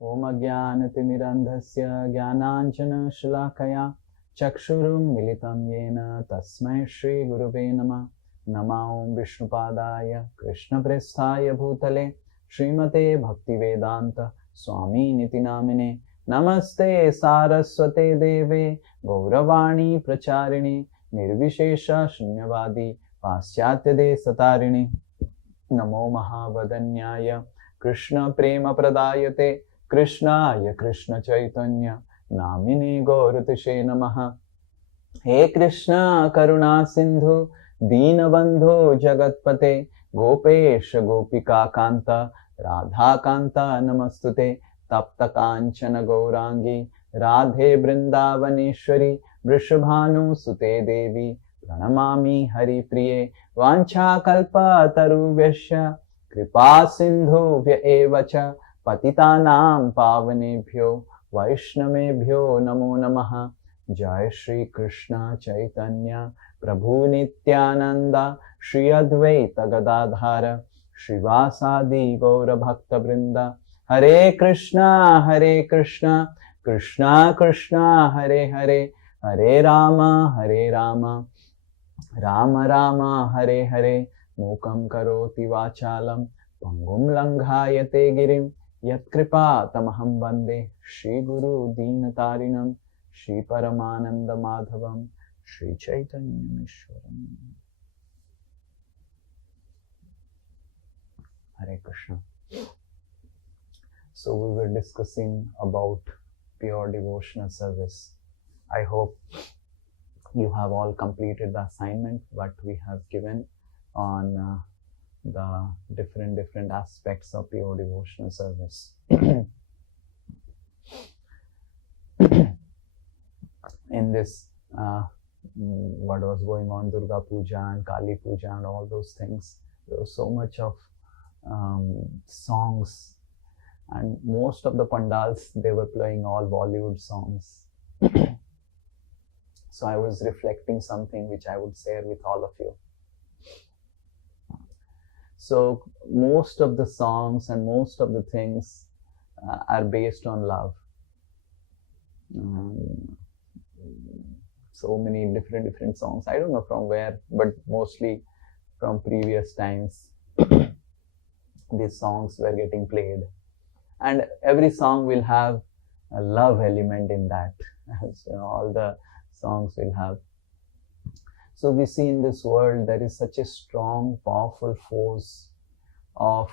Om Ajnanatimirandhasya Jnananjana Shalakaya Chakshurum Militam Yena Tasmai Shri Gurave Namah. Nama Om Vishnupadaya Krishna Prasthaya Bhutale Srimate Bhaktivedanta Swami Niti Namine. Namaste Saraswate Deve Gauravani Pracharini Nirvishesha Shunyavadi Paschatya Satarini. Namo Mahavadanyaya Krishna Prema Pradayate Krishnaya Krishna Chaitanya Namine Gauratishe Namaha. He Krishna Karuna Sindhu Deenabandhu Jagatpate Gopesh Gopika Kanta Radha Kanta Namastute Tapta Kanchana Gaurangi Radhe Brindavaneshwari Vrishabhanu Sute Devi Pranamami Hari Priye Vancha Kalpa Tarubhyasya Kripa Sindhu Vya Evacha Patitanam Pavanebhyo Vaishnavebhyo Namo Namaha. Jai Shri Krishna Chaitanya Prabhu Nityananda Shri Advaita Gadadhara Shrivasadi Gaura Bhakta Vrinda. Hare Krishna Krishna Krishna Hare Hare Hare Rama Rama Rama Hare Hare. Mukam karoti vachalam pangum langhayate girim yat kripa tamaham bande Shri Guru Deenatarinam Shri Paramananda Madhavam Shri Chaitanya Mishwaram. Hare Krishna. So we were discussing about pure devotional service. I hope you have all completed the assignment what we have given on the different aspects of pure devotional service. In this, what was going on, Durga Puja and Kali Puja and all those things, there was so much of songs, and most of the pandals, they were playing all Bollywood songs. So I was reflecting something which I would share with all of you. So most of the songs and most of the things are based on love. So many different songs. I don't know from where, but mostly from previous times. These songs were getting played. And every song will have a love element in that. So all the songs will have. So we see in this world there is such a strong, powerful force of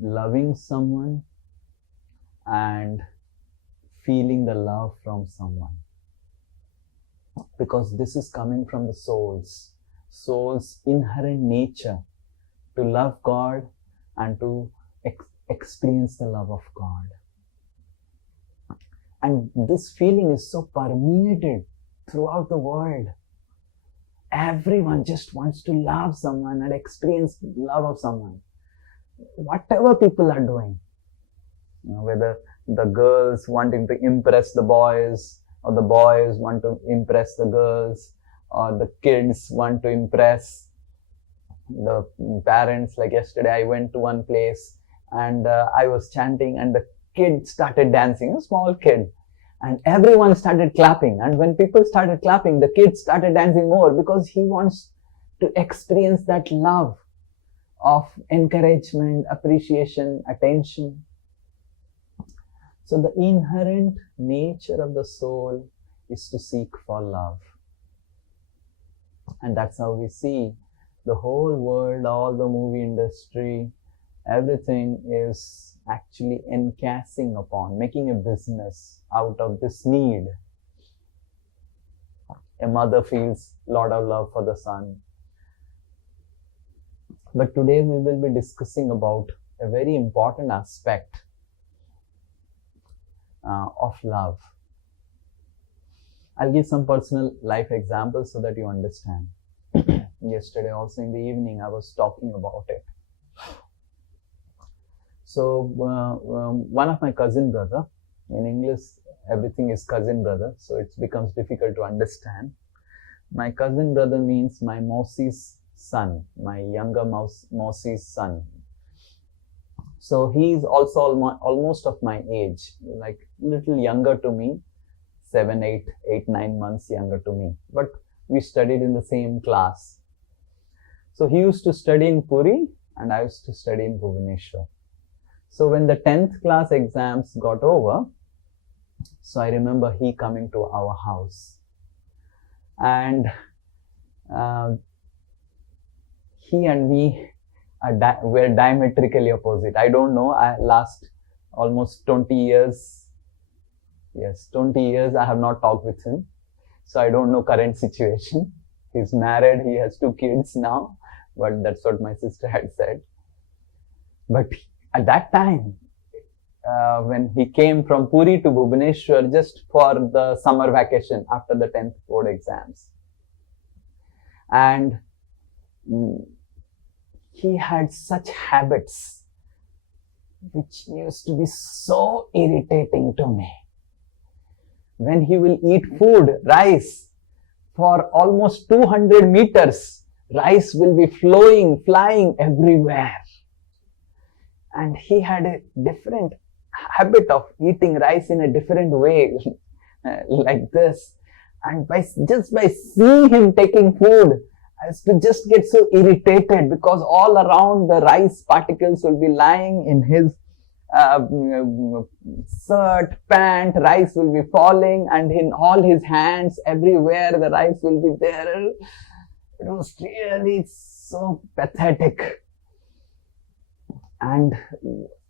loving someone and feeling the love from someone. Because this is coming from the soul's inherent nature to love God and to experience the love of God. And this feeling is so permeated throughout the world. Everyone just wants to love someone and experience love of someone. Whatever people are doing, whether the girls wanting to impress the boys, or the boys want to impress the girls, or the kids want to impress the parents. Like yesterday, I went to one place and I was chanting, and the kid started dancing, a small kid. And everyone started clapping. And when people started clapping, the kid started dancing more because he wants to experience that love of encouragement, appreciation, attention. So the inherent nature of the soul is to seek for love. And that's how we see the whole world, all the movie industry, everything is actually encasing upon, making a business out of this need. A mother feels a lot of love for the son. But today we will be discussing about a very important aspect of love. I'll give some personal life examples so that you understand. Yesterday also in the evening I was talking about it. So one of my cousin brother, in English everything is cousin brother, so it becomes difficult to understand. My cousin brother means my Mausi's son, my younger Mausi's son. So he's also almost of my age, like little younger to me, 7, 8, 9 months younger to me. But we studied in the same class. So he used to study in Puri and I used to study in Bhubaneswar. So when the 10th class exams got over, so I remember he coming to our house. And he and me were diametrically opposite. I don't know, last almost 20 years, yes, 20 years I have not talked with him. So I don't know current situation. He's married, he has 2 kids now, but that's what my sister had said. But at that time, when he came from Puri to Bhubaneswar just for the summer vacation after the 10th board exams. And he had such habits which used to be so irritating to me. When he will eat food, rice, for almost 200 meters, rice will be flying everywhere. And he had a different habit of eating rice in a different way, like this. And just by seeing him taking food, I used to just get so irritated because all around the rice particles will be lying in his shirt, pant, rice will be falling, and in all his hands, everywhere the rice will be there. It was really so pathetic. And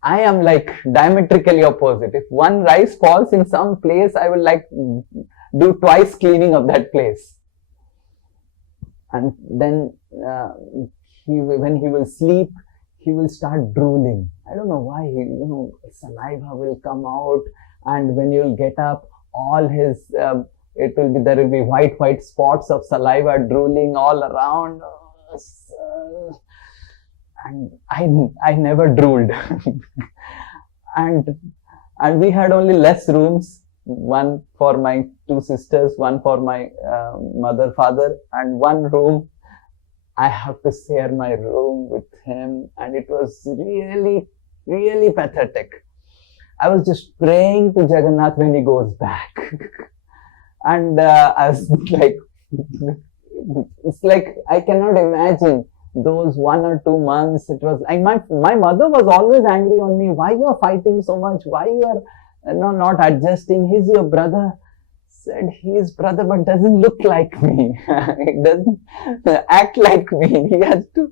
I am like diametrically opposite. If one rice falls in some place, I will like do twice cleaning of that place. And then when he will sleep, he will start drooling. I don't know why, saliva will come out, and when you will get up, all his, there will be white spots of saliva drooling all around. And I never drooled. and we had only less rooms, one for my 2 sisters, one for my mother, father, and one room I have to share my room with him, and it was really, really pathetic. I was just praying to Jagannath when he goes back. And I was like, it's like I cannot imagine those 1 or 2 months. It was like my mother was always angry on me. Why you are fighting so much? Why you are not adjusting? He's your brother. Said he is brother but doesn't look like me. He doesn't act like me. He has to.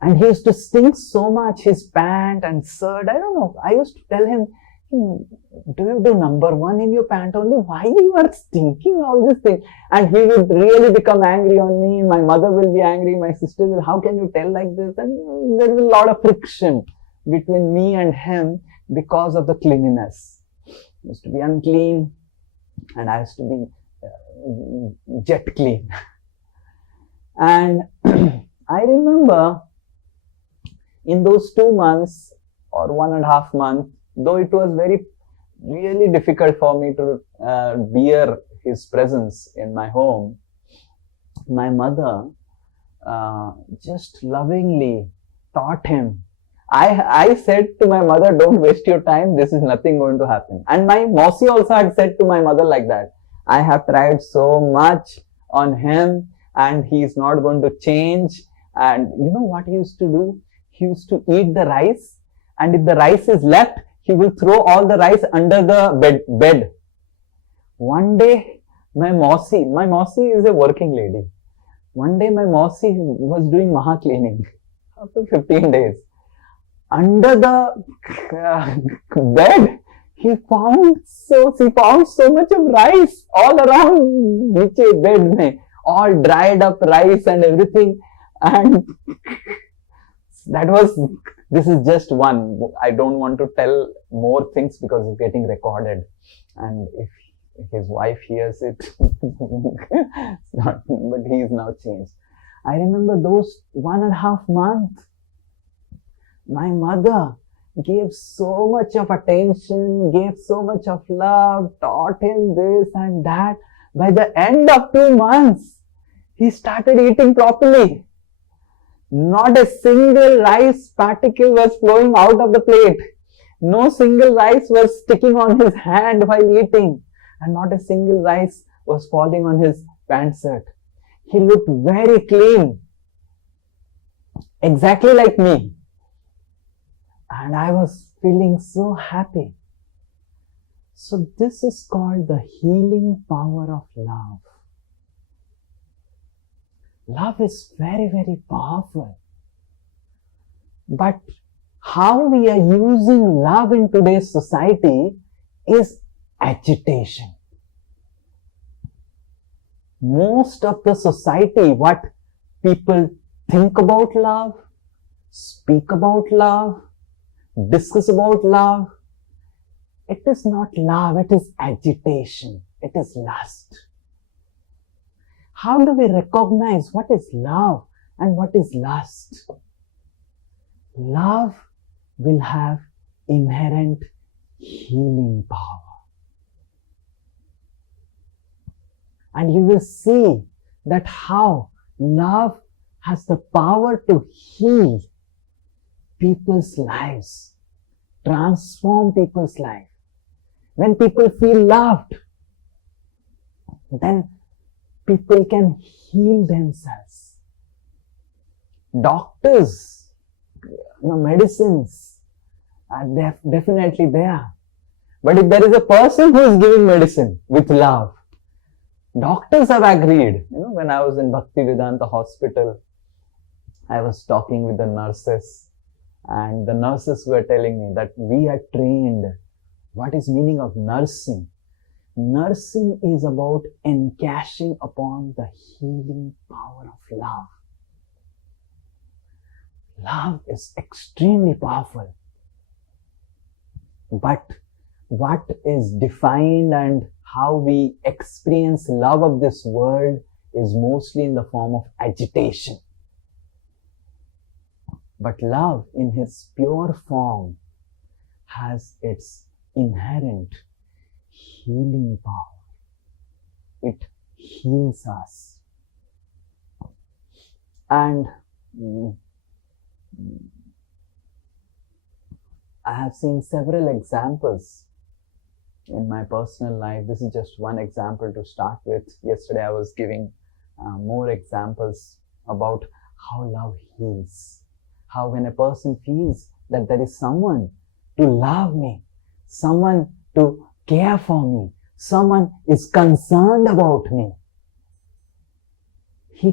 And he used to stink so much, his pant and shirt. I don't know. I used to tell him, do you do number 1 in your pant only? Why you are stinking all this thing? And he would really become angry on me. My mother will be angry. My sister will, how can you tell like this? And there was a lot of friction between me and him because of the cleanliness. He used to be unclean and I used to be jet clean. And I remember in those 2 months or 1.5 months, though it was really difficult for me to bear his presence in my home, my mother just lovingly taught him. I said to my mother, don't waste your time, this is nothing going to happen. And my Mausi also had said to my mother like that. I have tried so much on him and he is not going to change. And you know what he used to do? He used to eat the rice, and if the rice is left, he will throw all the rice under the bed. One day, my Mausi is a working lady. One day, my Mausi was doing Maha cleaning after 15 days. Under the bed, she found so much of rice all around niche bed mein, all dried up rice and everything. And this is just one. I don't want to tell more things because it's getting recorded. And if his wife hears it, it's not, but he is now changed. I remember those 1.5 months, my mother gave so much of attention, gave so much of love, taught him this and that. By the end of 2 months, he started eating properly. Not a single rice particle was flowing out of the plate. No single rice was sticking on his hand while eating. And not a single rice was falling on his pant shirt. He looked very clean. Exactly like me. And I was feeling so happy. So this is called the healing power of love. Love is very, very powerful. But how we are using love in today's society is agitation. Most of the society, what people think about love, speak about love, discuss about love, it is not love, it is agitation, it is lust. How do we recognize what is love and what is lust? Love will have inherent healing power. And you will see that how love has the power to heal people's lives, transform people's life. When people feel loved, then people can heal themselves. Doctors, medicines are definitely there. But if there is a person who is giving medicine with love, doctors have agreed. When I was in Bhaktivedanta hospital, I was talking with the nurses, and the nurses were telling me that we are trained. What is meaning of nursing? Nursing is about encashing upon the healing power of love. Love is extremely powerful. But what is defined and how we experience love of this world is mostly in the form of agitation. But love in its pure form has its inherent healing power. It heals us. And I have seen several examples in my personal life. This is just one example to start with. Yesterday I was giving more examples about how love heals. How when a person feels that there is someone to love me, someone to care for me, someone is concerned about me, he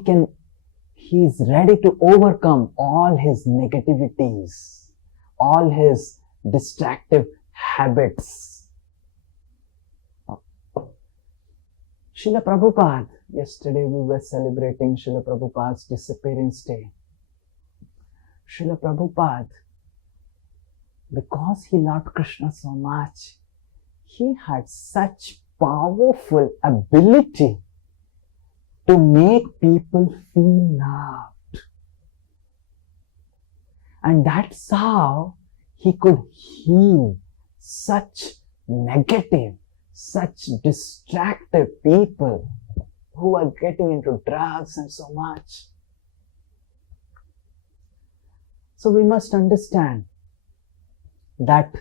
is ready to overcome all his negativities, all his destructive habits. Srila Prabhupada, yesterday we were celebrating Srila Prabhupada's disappearance day. Srila Prabhupada, because he loved Krishna so much, he had such powerful ability to make people feel loved. And that's how he could heal such negative, such distracted people who are getting into drugs and so much. So we must understand that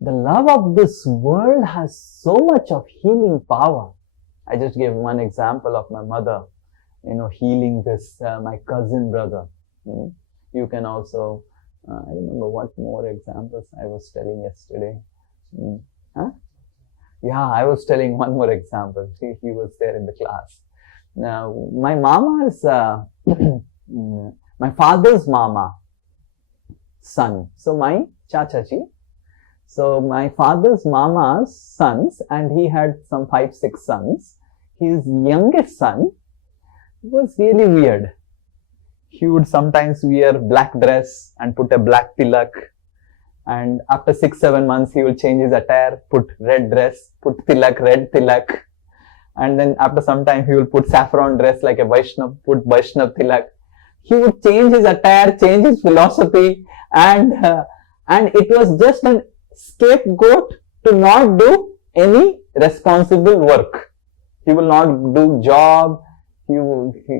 the love of this world has so much of healing power. I just gave one example of my mother, healing this, my cousin brother. You can also, I remember what more examples I was telling yesterday. Yeah, I was telling one more example. He was there in the class. Now, my mama's, my father's mama, son. So my chachaji. So my father's mama's sons, and he had some 5-6 sons. His youngest son was really weird. He would sometimes wear black dress and put a black tilak. And after 6-7 months, he would change his attire, put red dress, put tilak, red tilak. And then after some time, he would put saffron dress like a Vaishnav, put Vaishnav tilak. He would change his attire, change his philosophy, and it was just an scapegoat to not do any responsible work. He will not do job.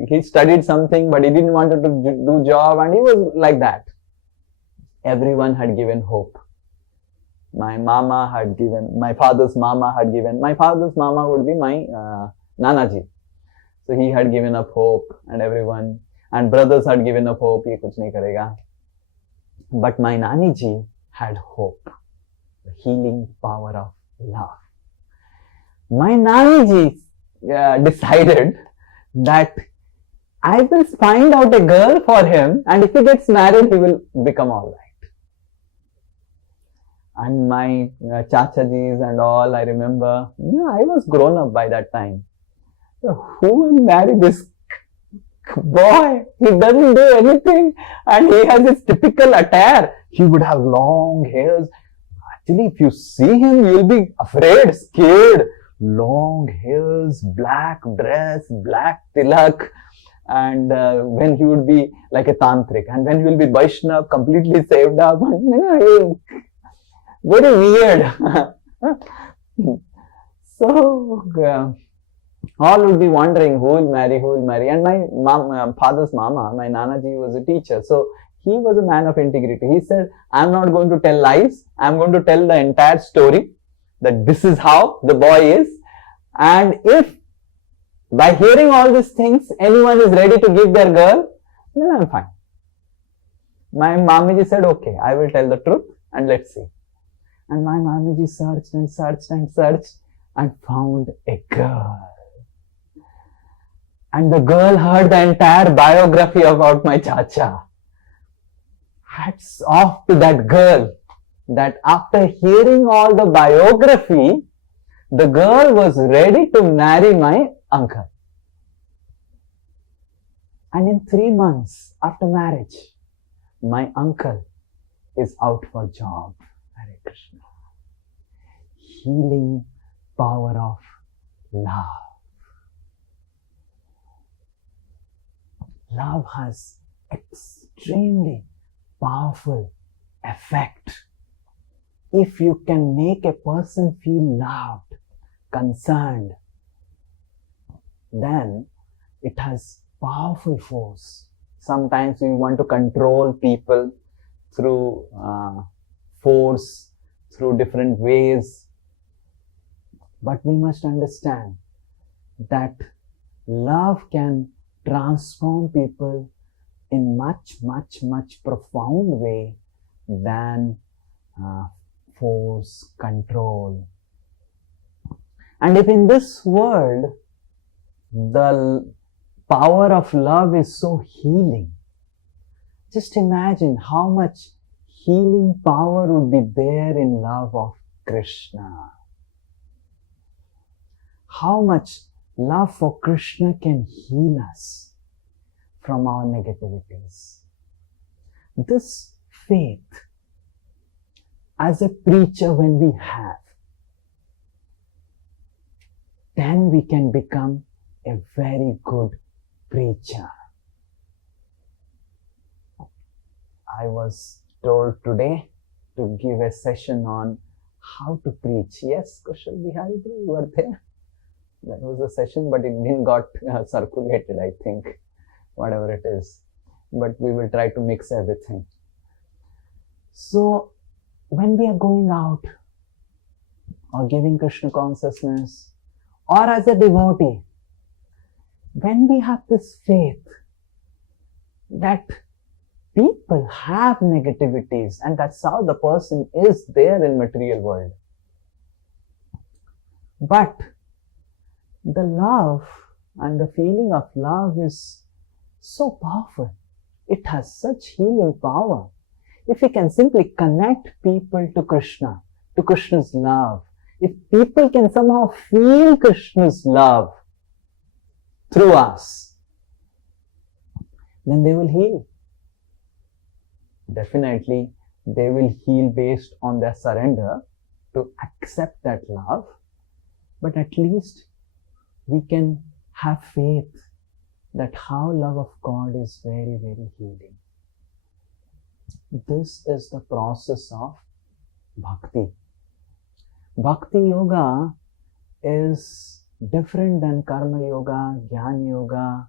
he studied something, but he didn't want to do job, and he was like that. Everyone had given hope. My father's mama would be my Nanaji. So he had given up hope, and everyone, and brothers had given up hope, he kuch nahi karega. But my Naniji had hope, the healing power of love. My Naniji decided that I will find out a girl for him, and if he gets married, he will become all right. And my chachajis and all, I remember, I was grown up by that time. So who will marry this boy? He doesn't do anything, and he has his typical attire. He would have long hairs. Actually, if you see him, you will be afraid, scared. Long hairs, black dress, black tilak, and when he would be like a tantric, and when he will be Vaishnav, completely saved up, very weird. So all would be wondering who will marry. And my father's mama, my Nanaji, was a teacher, so he was a man of integrity. He said, I'm not going to tell lies, I'm going to tell the entire story, that this is how the boy is, and if by hearing all these things anyone is ready to give their girl, then I'm fine. My Mamiji said, okay, I will tell the truth, and let's see. And my Mamiji searched and searched and searched and found a girl. And the girl heard the entire biography about my chacha. Hats off to that girl, that after hearing all the biography, the girl was ready to marry my uncle. And in 3 months after marriage, my uncle is out for job. Hare Krishna. Healing power of love. Love has extremely powerful effect. If you can make a person feel loved, concerned, then it has powerful force. Sometimes we want to control people through force, through different ways. But we must understand that love can transform people in much profound way than force, control. And if in this world the power of love is so healing, just imagine how much healing power would be there in love of Krishna. How much love for Krishna can heal us from our negativities. This faith, as a preacher, when we have, then we can become a very good preacher. I was told today to give a session on how to preach. Yes, Kushal Bihari, you were there. That was a session, but it didn't got circulated, I think, whatever it is. But we will try to mix everything. So, when we are going out or giving Krishna consciousness, or as a devotee, when we have this faith that people have negativities, and that's how the person is there in material world. But the love and the feeling of love is so powerful. It has such healing power. If we can simply connect people to Krishna, to Krishna's love, if people can somehow feel Krishna's love through us, then they will heal. Definitely, they will heal based on their surrender to accept that love, but at least we can have faith that how love of God is very, very healing. This is the process of bhakti. Bhakti yoga is different than karma yoga, jnana yoga,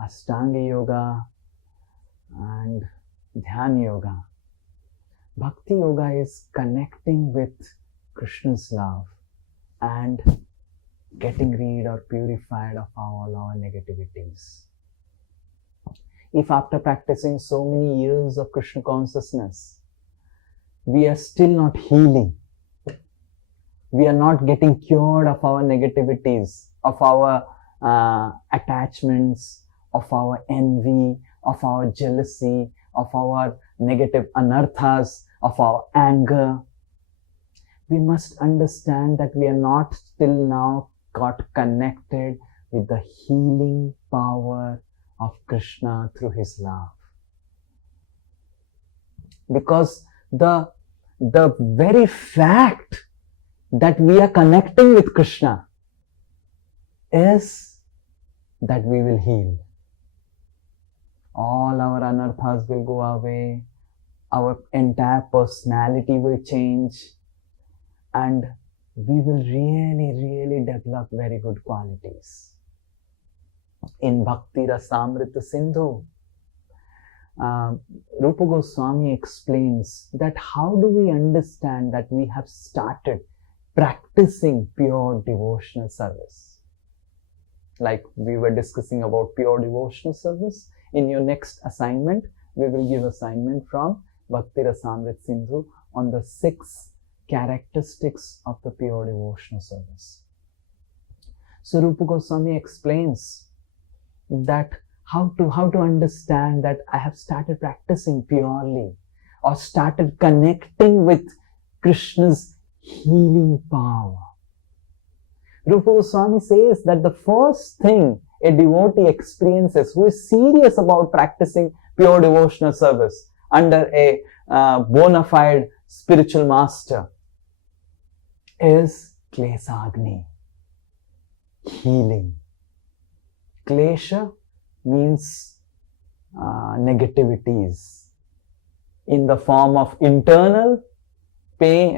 Ashtanga Yoga and Dhyana Yoga. Bhakti Yoga is connecting with Krishna's love and getting rid or purified of all our negativities. If after practicing so many years of Krishna consciousness, we are still not healing, we are not getting cured of our negativities, of our attachments, of our envy, of our jealousy, of our negative anarthas, of our anger, we must understand that we are not still now got connected with the healing power of Krishna through his love. Because the very fact that we are connecting with Krishna is that we will heal. All our anarthas will go away, our entire personality will change, and we will really develop very good qualities. In Bhakti Rasamrita Sindhu, Rupa Goswami explains that how do we understand that we have started practicing pure devotional service. Like we were discussing about pure devotional service. In your next assignment, we will give assignment from Bhakti Rasamrita Sindhu on the 6 characteristics of the pure devotional service. So Rupa Goswami explains that how to understand that I have started practicing purely or started connecting with Krishna's healing power. Rupa Goswami says that the first thing a devotee experiences who is serious about practicing pure devotional service under a bona fide spiritual master is Klesagni, healing. Klesha means negativities in the form of internal pain,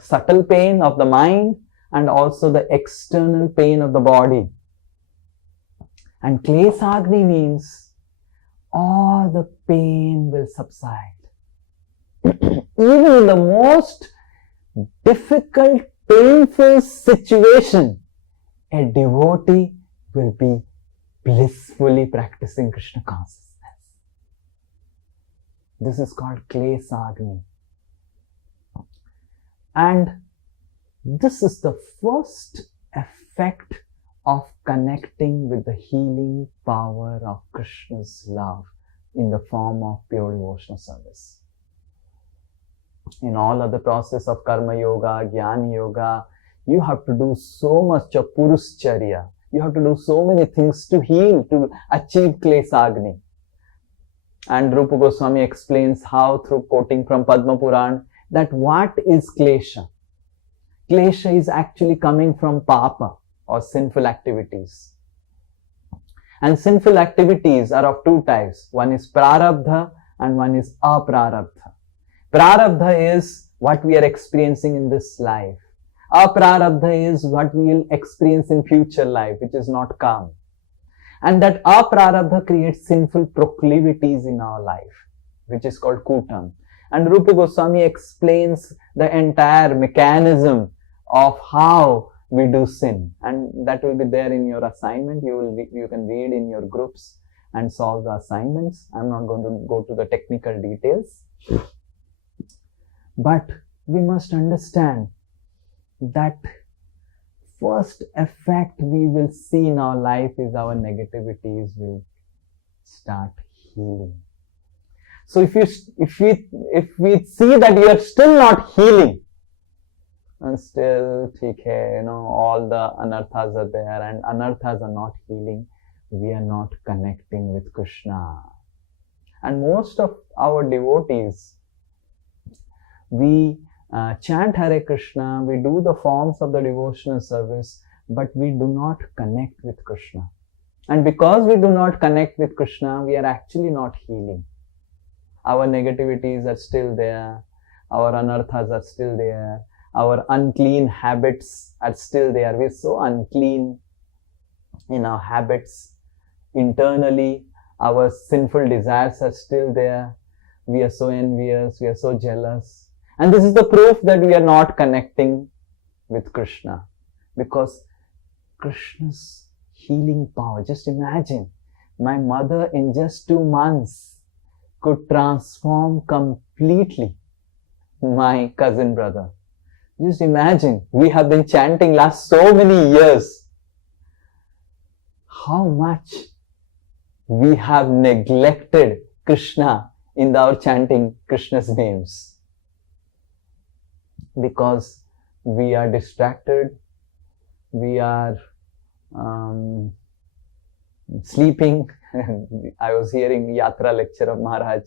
subtle pain of the mind, and also the external pain of the body. And Klesagni means all the pain will subside. Even in the most difficult, painful situation, a devotee will be blissfully practicing Krishna consciousness. This is called Klesagni. And this is the first effect of connecting with the healing power of Krishna's love in the form of pure devotional service. In all other process of Karma Yoga, Jnana Yoga, you have to do so much of Puruscharya. You have to do so many things to heal, to achieve Klesagni. And Rupa Goswami explains how, through quoting from Padma Puran, that what is Klesha? Klesha is actually coming from Papa or sinful activities. And sinful activities are of 2 types. One is Prarabdha and one is Aprarabdha. Prarabdha is what we are experiencing in this life. Aprarabdha is what we will experience in future life, which is not come. And that Aprarabdha creates sinful proclivities in our life, which is called Kutam. And Rupa Goswami explains the entire mechanism of how we do sin. And that will be there in your assignment. You can read in your groups and solve the assignments. I'm not going to go to the technical details. But we must understand that first effect we will see in our life is our negativities will start healing. So if we see that you are still not healing, and still, all the anarthas are there and anarthas are not healing, we are not connecting with Krishna. And most of our devotees, we chant Hare Krishna, we do the forms of the devotional service, but we do not connect with Krishna. And because we do not connect with Krishna, we are actually not healing. Our negativities are still there, our anarthas are still there, our unclean habits are still there. We're so unclean in our habits, internally our sinful desires are still there. We are so envious, we are so jealous. And this is the proof that we are not connecting with Krishna. Because Krishna's healing power, just imagine, my mother in just 2 months could transform completely my cousin brother. Just imagine, we have been chanting last so many years. How much we have neglected Krishna in our chanting Krishna's names. Because we are distracted, we are sleeping. I was hearing Yatra lecture of Maharaj,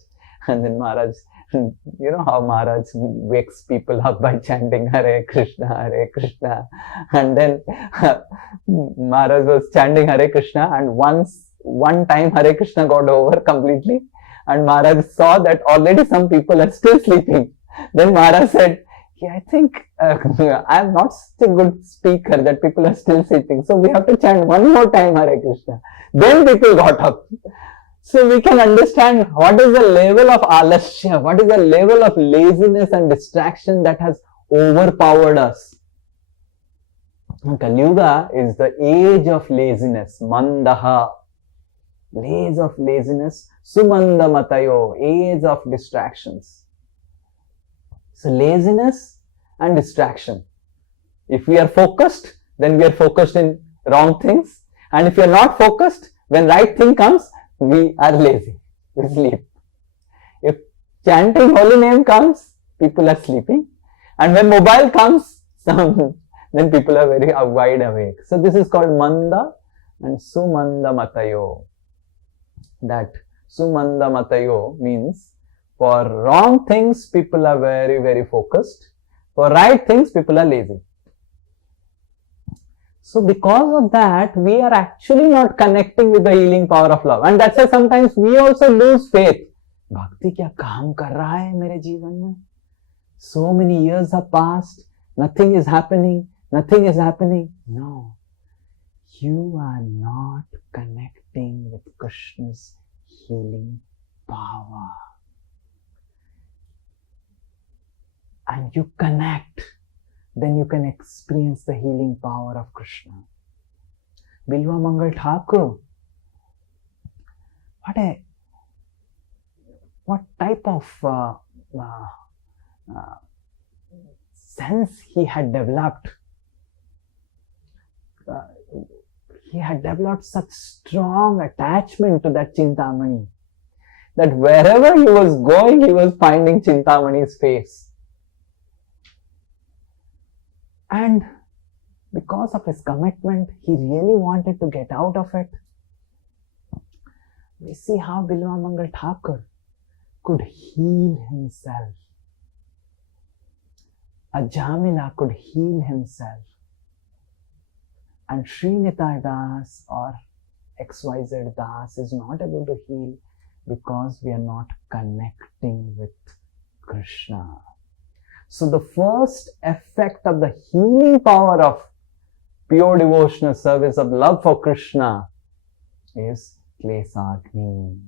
and then Maharaj, you know how Maharaj wakes people up by chanting Hare Krishna, and then Maharaj was chanting Hare Krishna, and one time Hare Krishna got over completely, and Maharaj saw that already some people are still sleeping. Then Maharaj said, yeah, I think I am not such a good speaker that people are still sleeping. So we have to chant one more time Hare Krishna. Then people got up. So we can understand what is the level of alasya, what is the level of laziness and distraction that has overpowered us. Kali Yuga is the age of laziness, mandaha, age of laziness, sumanda matayo, age of distractions. So laziness and distraction. If we are focused, then we are focused in wrong things. And if we are not focused, when right thing comes, we are lazy. We sleep. If chanting holy name comes, people are sleeping. And when mobile comes, then people are very wide awake. So this is called manda and sumanda matayo. That sumanda matayo means for wrong things, people are very, very focused. For right things, people are lazy. So because of that, we are actually not connecting with the healing power of love. And that's why sometimes we also lose faith. Bhakti kya kaam kar raha hai mere jeevan mein? So many years have passed. Nothing is happening. Nothing is happening. No. You are not connecting with Krishna's healing power. And you connect, then you can experience the healing power of Krishna. Bilwa Mangal Thakur, what type of sense he had developed. He had developed such strong attachment to that Chintamani that wherever he was going, he was finding Chintamani's face. And because of his commitment, he really wanted to get out of it. We see how Bilwa Mangal Thakur could heal himself. Ajamila could heal himself. And Sri Nitai Das or XYZ Das is not able to heal because we are not connecting with Krishna. So the first effect of the healing power of pure devotional service of love for Krishna is Klesagni.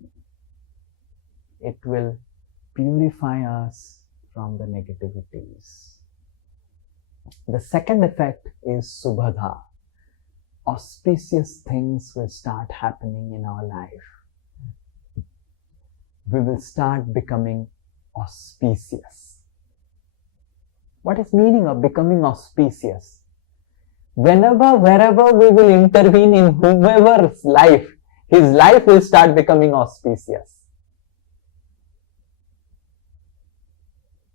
It will purify us from the negativities. The second effect is Subhadha. Auspicious things will start happening in our life. We will start becoming auspicious. What is meaning of becoming auspicious? Whenever, wherever we will intervene in whomever's life, his life will start becoming auspicious.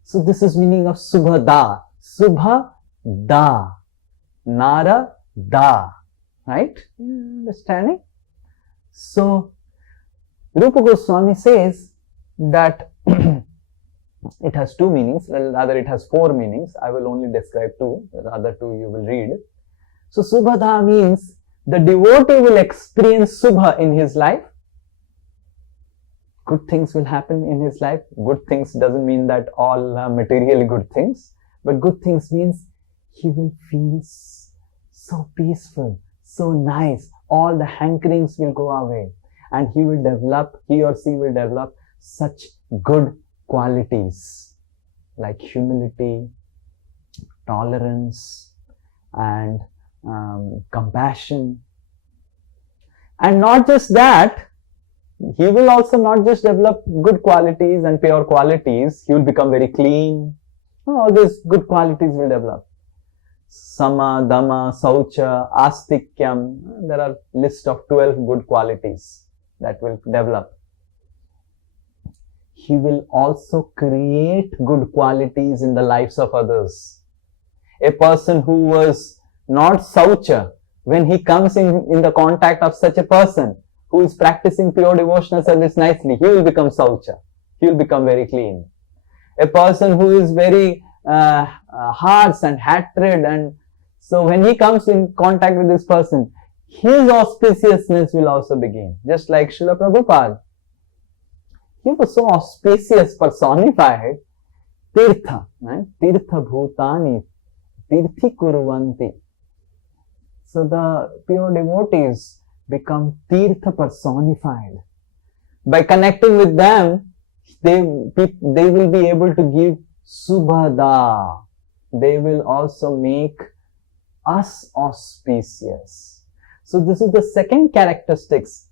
So this is meaning of Subhada. Subhada. Nara da. Right? Understanding? So, Rupa Goswami says that it has two meanings, rather it has four meanings. I will only describe two, the other two you will read. So, Subhada means the devotee will experience Subha in his life. Good things will happen in his life. Good things doesn't mean that all materially good things, but good things means he will feel so peaceful, so nice, all the hankerings will go away, and he or she will develop such good qualities like humility, tolerance, and compassion. And not just that, he will also not just develop good qualities and pure qualities, he will become very clean. All these good qualities will develop. Sama, Dhamma, Saucha, Astikyam. There are list of 12 good qualities that will develop. He will also create good qualities in the lives of others. A person who was not Saucha, when he comes in the contact of such a person who is practicing pure devotional service nicely, he will become Saucha. He will become very clean. A person who is very harsh and hatred, and so when he comes in contact with this person, his auspiciousness will also begin. Just like Srila Prabhupada. He was so auspicious, personified. Tirtha, right? Tirtha bhutani, tirthi kurvanti. So the pure devotees become Tirtha personified. By connecting with them, they will be able to give Subhada. They will also make us auspicious. So this is the second characteristics.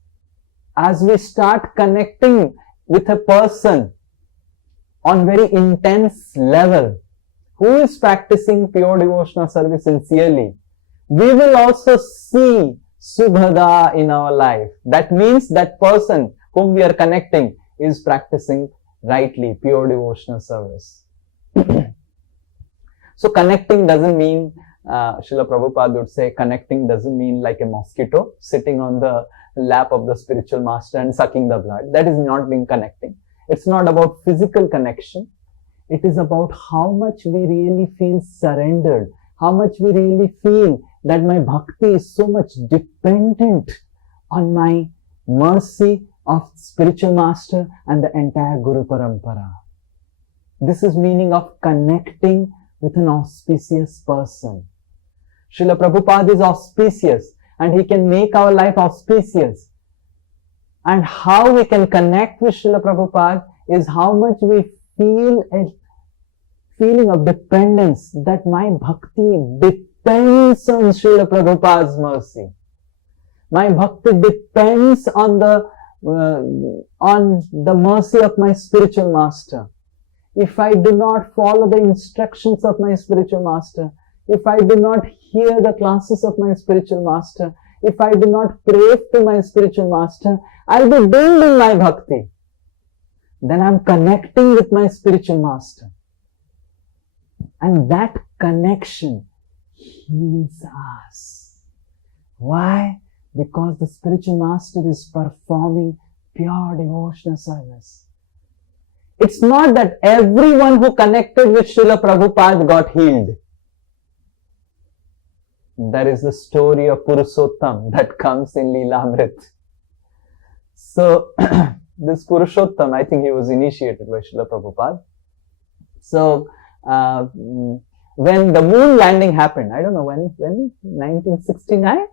As we start connecting with a person on very intense level who is practicing pure devotional service sincerely, we will also see Subhada in our life. That means that person whom we are connecting is practicing rightly pure devotional service. So connecting doesn't mean, Srila Prabhupada would say, connecting doesn't mean like a mosquito sitting on the lap of the spiritual master and sucking the blood. That is not being connecting. It's not about physical connection. It is about how much we really feel surrendered, how much we really feel that my bhakti is so much dependent on my mercy of spiritual master and the entire Guru Parampara. This is meaning of connecting with an auspicious person. Srila Prabhupada is auspicious and he can make our life auspicious. And how we can connect with Srila Prabhupada is how much we feel a feeling of dependence, that my bhakti depends on Srila Prabhupada's mercy. My bhakti depends on the mercy of my spiritual master. If I do not follow the instructions of my spiritual master, if I do not hear the classes of my spiritual master, if I do not pray to my spiritual master, I'll be doomed in my bhakti. Then I'm connecting with my spiritual master. And that connection heals us. Why? Because the spiritual master is performing pure devotional service. It's not that everyone who connected with Srila Prabhupada got healed. There is the story of Purushottam that comes in Leelamrit. So, this Purushottam, I think he was initiated by Srila Prabhupada. So, when the moon landing happened, I don't know when 1969?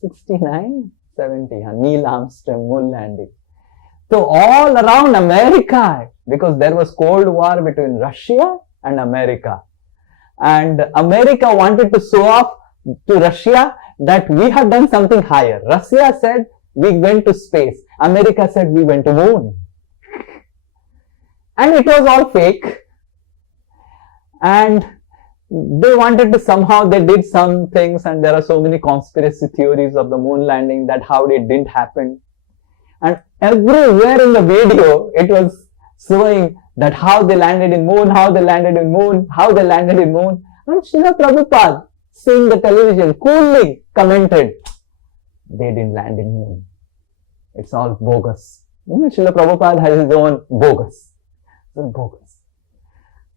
69? 70, Neil Armstrong moon landing. So all around America, because there was Cold War between Russia and America. And America wanted to show off to Russia that we have done something higher. Russia said we went to space. America said we went to moon. And it was all fake. And they wanted to somehow, they did some things, and there are so many conspiracy theories of the moon landing, that how it didn't happen. And everywhere in the video, it was showing that how they landed in moon, how they landed in moon, how they landed in moon. And Srila Prabhupada, seeing the television, coolly commented, they didn't land in moon. It's all bogus. Srila Prabhupada has his own bogus. It's bogus.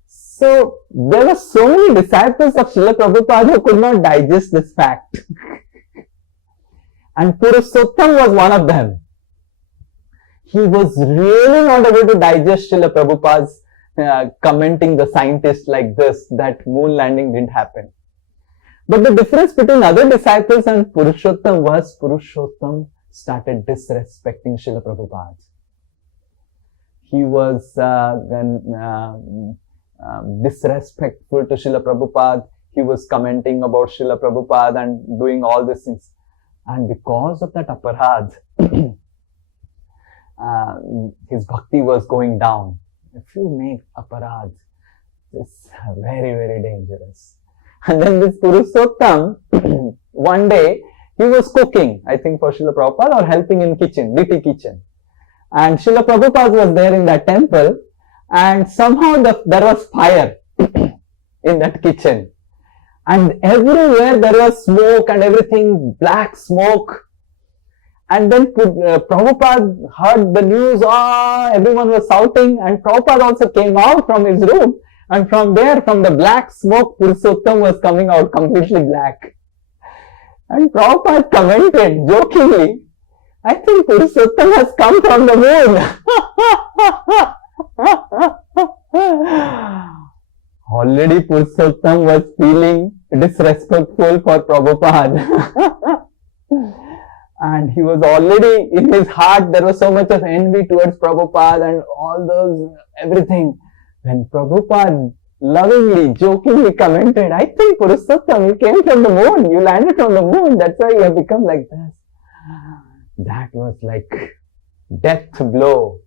So, there were so many disciples of Srila Prabhupada who could not digest this fact. And Purushottam was one of them. He was really not able to digest Srila Prabhupada's commenting the scientists like this, that moon landing didn't happen. But the difference between other disciples and Purushottam was Purushottam started disrespecting Srila Prabhupada. He was disrespectful to Srila Prabhupada. He was commenting about Srila Prabhupada and doing all these things. And because of that aparadh, his bhakti was going down. If you make aparadh, it's very, very dangerous. And then this Purushottam, one day, he was cooking, I think for Srila Prabhupada, or helping in kitchen, Diti kitchen. And Srila Prabhupada was there in that temple, and somehow there was fire in that kitchen. And everywhere there was smoke and everything, black smoke. And then Prabhupada heard the news, everyone was shouting, and Prabhupada also came out from his room. And from there, from the black smoke, Purushottam was coming out completely black. And Prabhupada commented jokingly, I think Purushottam has come from the moon. Already Purushottam was feeling disrespectful for Prabhupada. And he was already, in his heart, there was so much of envy towards Prabhupada and all those, everything. When Prabhupada lovingly, jokingly commented, I think Purushottam, you came from the moon, you landed from the moon, that's why you have become like this. That was like death blow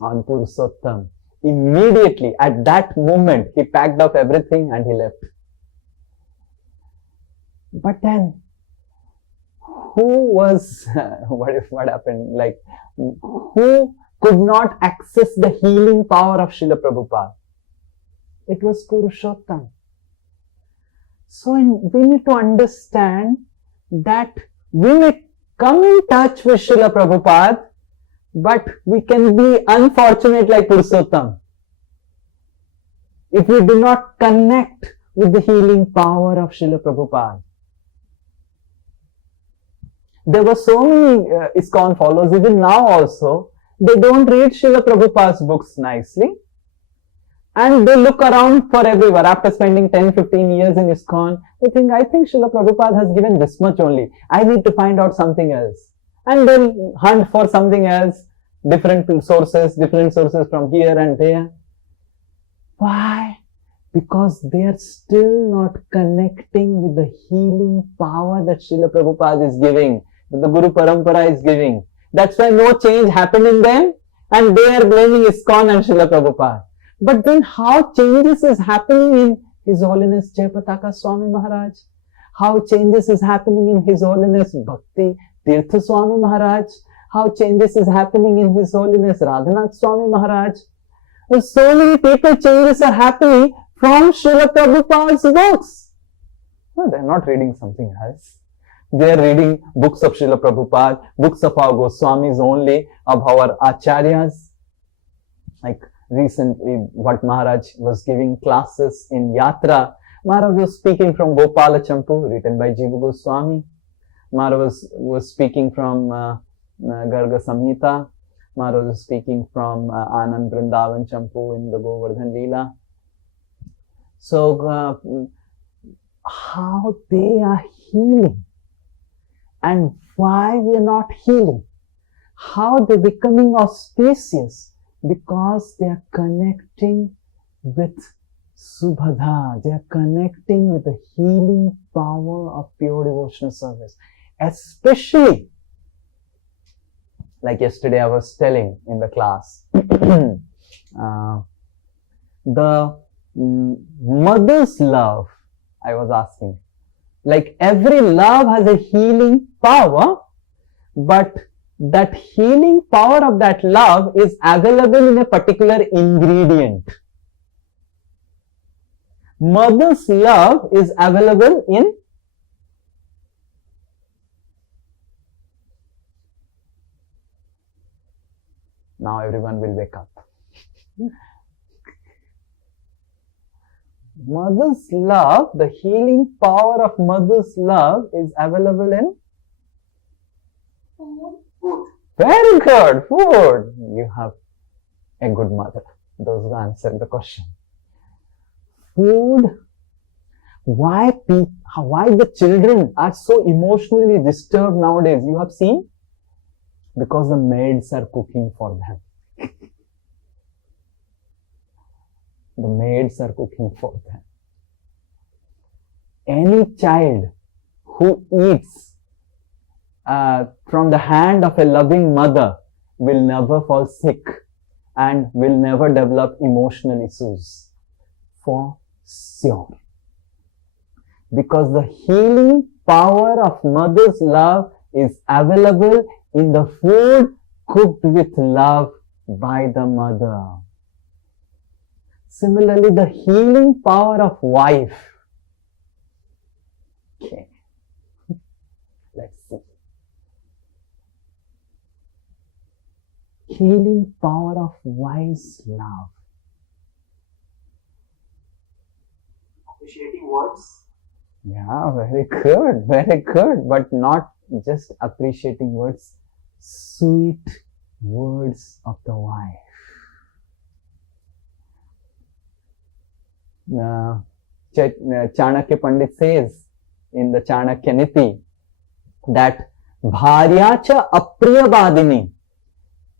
on Purushottam. Immediately, at that moment, he packed up everything and he left. But then, what happened? Like, who could not access the healing power of Srila Prabhupada? It was Purushottam. So we need to understand that we may come in touch with Srila Prabhupada, but we can be unfortunate like Purushottam if we do not connect with the healing power of Srila Prabhupada. There were so many ISKCON followers, even now also, they don't read Srila Prabhupada's books nicely. And they look around for everywhere. After spending 10-15 years in ISKCON, they think, I think Srila Prabhupada has given this much only. I need to find out something else. And they'll hunt for something else, different sources from here and there. Why? Because they are still not connecting with the healing power that Srila Prabhupada is giving, that the Guru Parampara is giving. That's why no change happened in them, and they are blaming ISKCON and Srila Prabhupada. But then how changes is happening in His Holiness Jayapataka Swami Maharaj? How changes is happening in His Holiness Bhakti Tirtha Swami Maharaj? How changes is happening in His Holiness Radhanath Swami Maharaj? There's so many people, changes are happening from Srila Prabhupada's books. No, they're not reading something else. They're reading books of Srila Prabhupada, books of our Goswamis only, of our Acharyas. Like recently, what Maharaj was giving classes in Yatra. Maharaj was speaking from Gopala Champu, written by Jiva Goswami. Maharaj was speaking from Garga Samhita. Maharaj was speaking from Anand Vrindavan Champu in the Govardhan Leela. So, how they are healing and why we are not healing. How they are becoming auspicious. Because they are connecting with Subhadha. They are connecting with the healing power of pure devotional service. Especially, like yesterday I was telling in the class, the mother's love, I was asking. Like every love has a healing power, but that healing power of that love is available in a particular ingredient. Mother's love is available in now everyone will wake up. Mother's love, the healing power of mother's love is available in Food. Very good, food. You have a good mother. Those who answered the question. Food. Why the children are so emotionally disturbed nowadays? You have seen? Because the maids are cooking for them. The maids are cooking for them. Any child who eats from the hand of a loving mother will never fall sick and will never develop emotional issues. For sure. Because the healing power of mother's love is available in the food cooked with love by the mother. Similarly, the healing power of wife. Okay. Let's see. Healing power of wife's love. Appreciating words. Yeah, very good. But not just appreciating words, sweet words of the wife. Chanakya Pandit says in the Chanakya Niti that Bharya cha apriyabadini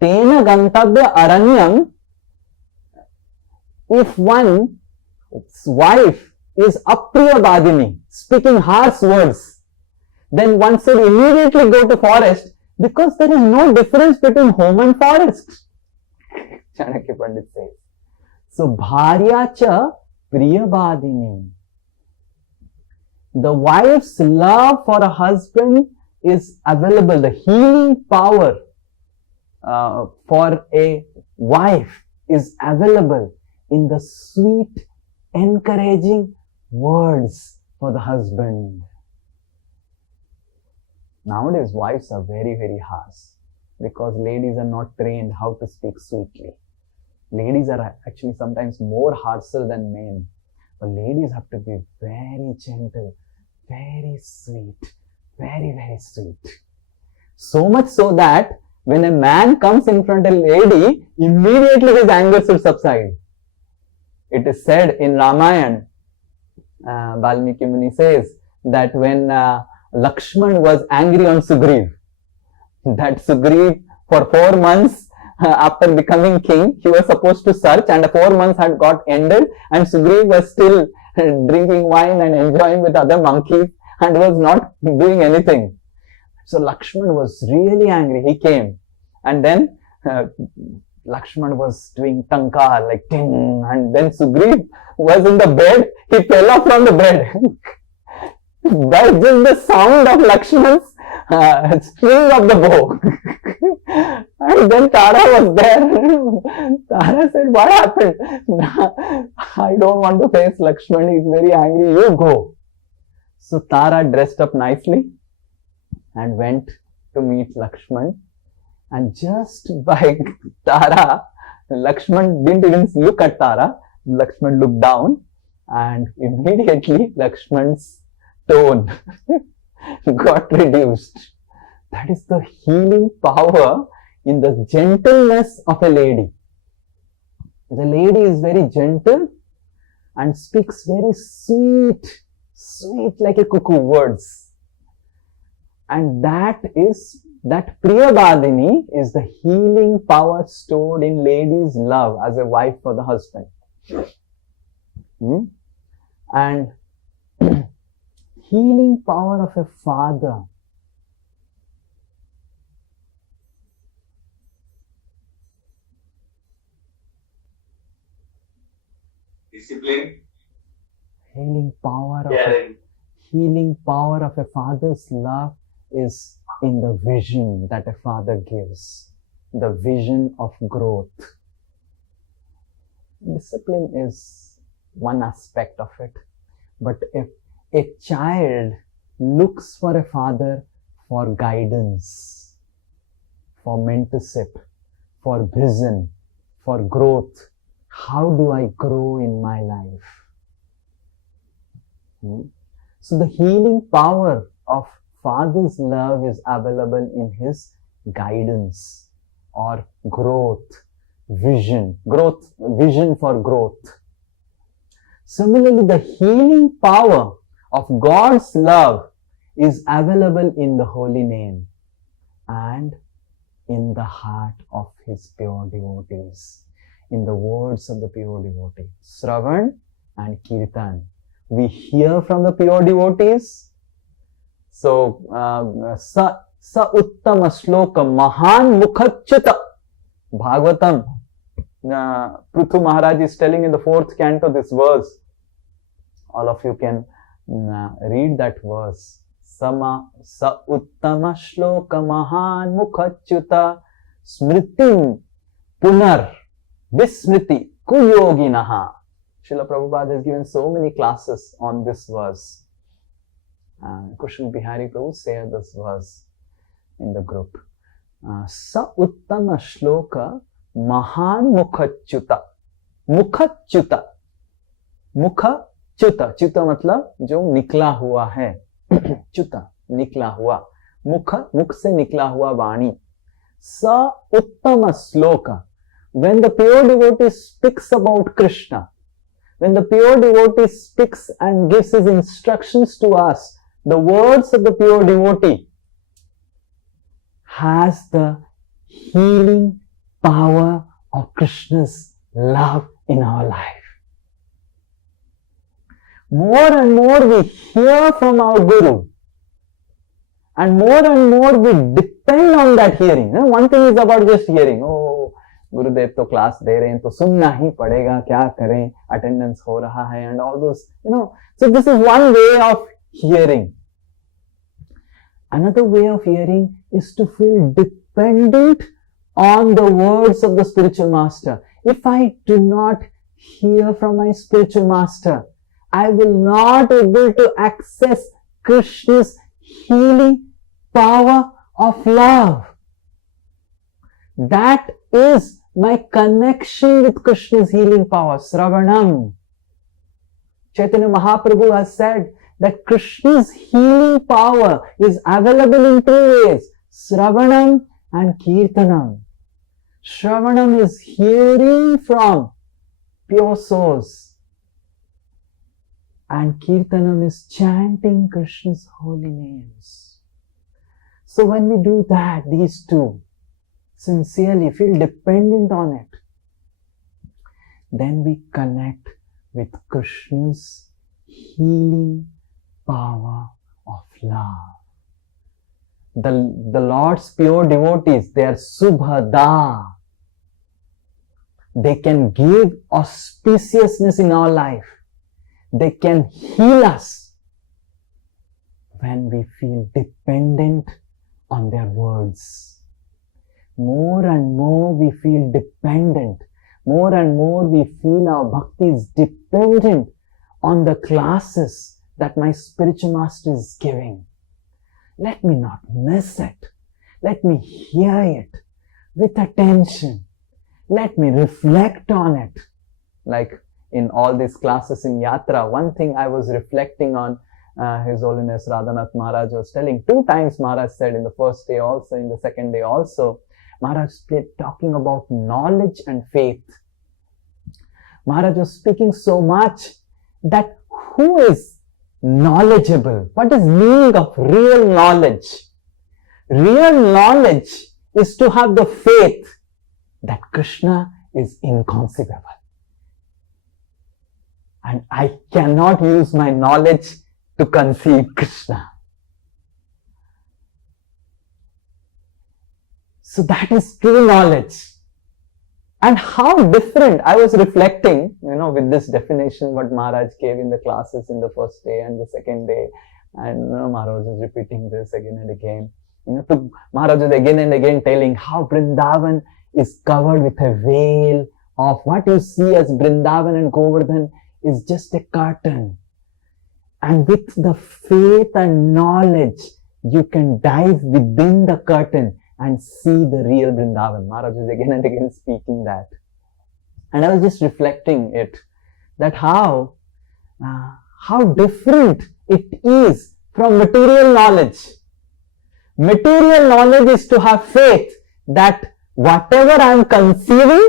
tena gantavya aranyam. If one's wife is apriyabadini, speaking harsh words, then one should immediately go to forest because there is no difference between home and forest. Chanakya Pandit says. So, Bharya cha priyabadini. The wife's love for a husband is available. The healing power for a wife is available in the sweet, encouraging words for the husband. Nowadays, wives are very, very harsh because ladies are not trained how to speak sweetly. Ladies are actually sometimes more harsher than men. But ladies have to be very gentle, very sweet, very, very sweet. So much so that when a man comes in front of a lady, immediately his anger should subside. It is said in Ramayana, Valmiki Muni says that when Lakshman was angry on Sugriv, that Sugriv for 4 months after becoming king, he was supposed to search and the 4 months had got ended and Sugriv was still drinking wine and enjoying with other monkeys and was not doing anything. So Lakshman was really angry. He came and then Lakshman was doing tankar like ting, and then Sugriv was in the bed. He fell off from the bed. By just the sound of Lakshman's string of the bow. And then Tara was there. Tara said, what happened? I don't want to face Lakshman. He's very angry. You go. So Tara dressed up nicely and went to meet Lakshman. And just by Tara, Lakshman didn't even look at Tara. Lakshman looked down and immediately Lakshman's tone got reduced. That is the healing power in the gentleness of a lady. The lady is very gentle and speaks very sweet like a cuckoo words. And that Priyabadini is the healing power stored in lady's love as a wife for the husband. And healing power of a father. Discipline. Healing power of a father's love is in the vision that a father gives, the vision of growth. Discipline is one aspect of it, but if a child looks for a father for guidance, for mentorship, for vision, for growth, how do I grow in my life? So the healing power of father's love is available in his guidance or vision for growth. Similarly, the healing power of God's love is available in the holy name and in the heart of His pure devotees, in the words of the pure devotee. Shravan and Kirtan. We hear from the pure devotees. So, sa uttama shloka mahan mukhachyuta. Bhagavatam. Prithu Maharaj is telling in the 4th canto this verse. All of you can read that verse. Sa uttama shloka mahan mukhachyuta smritim punar vismriti kuyoginaha. Srila Prabhupada has given so many classes on this verse. Krishna Bihari Prabhu shared this verse in the group. Sa uttama shloka mahan mukhachyuta. Mukhachyuta. Mukhachyuta. Chuta matlab जो निकला हुआ है. Chuta, निकला हुआ. मुख से निकला हुआ वाणी. Sa uttama shloka. When the pure devotee speaks about Krishna, when the pure devotee speaks and gives his instructions to us, the words of the pure devotee has the healing power of Krishna's love in our life. More and more we hear from our Guru, and more we depend on that hearing. One thing is about just hearing. Oh, Gurudev to class de rahe hain, to sunna hi padega, kya kare, attendance ho raha hai, and all those, So this is one way of hearing. Another way of hearing is to feel dependent on the words of the spiritual master. If I do not hear from my spiritual master, I will not be able to access Krishna's healing power of love. That is my connection with Krishna's healing power, Sravanam. Chaitanya Mahaprabhu has said that Krishna's healing power is available in 2 ways, Sravanam and Kirtanam. Shravanam is hearing from pure souls, and Kirtanam is chanting Krishna's holy names. So when we do that, these two, sincerely feel dependent on it, then we connect with Krishna's healing power of love. The Lord's pure devotees, they are Subhada. They can give auspiciousness in our life. They can heal us when we feel dependent on their words. More and more we feel dependent. More and more we feel our bhakti is dependent on the classes that my spiritual master is giving. Let me not miss it. Let me hear it with attention. Let me reflect on it. Like in all these classes in Yatra, one thing I was reflecting on, His Holiness Radhanath Maharaj was telling, 2 times Maharaj said, in the first day also, in the second day also, Maharaj was talking about knowledge and faith. Maharaj was speaking so much that who is knowledgeable? What is meaning of real knowledge? Real knowledge is to have the faith that Krishna is inconceivable. And I cannot use my knowledge to conceive Krishna. So that is true knowledge. And how different, I was reflecting, with this definition what Maharaj gave in the classes in the first day and the second day. And Maharaj was repeating this again and again. Maharaj was again and again telling how Vrindavan is covered with a veil of what you see as Vrindavan and Govardhan is just a curtain. And with the faith and knowledge, you can dive within the curtain and see the real Vrindavan. Maharaj was again and again speaking that. And I was just reflecting it, that how different it is from material knowledge. Material knowledge is to have faith that whatever I am conceiving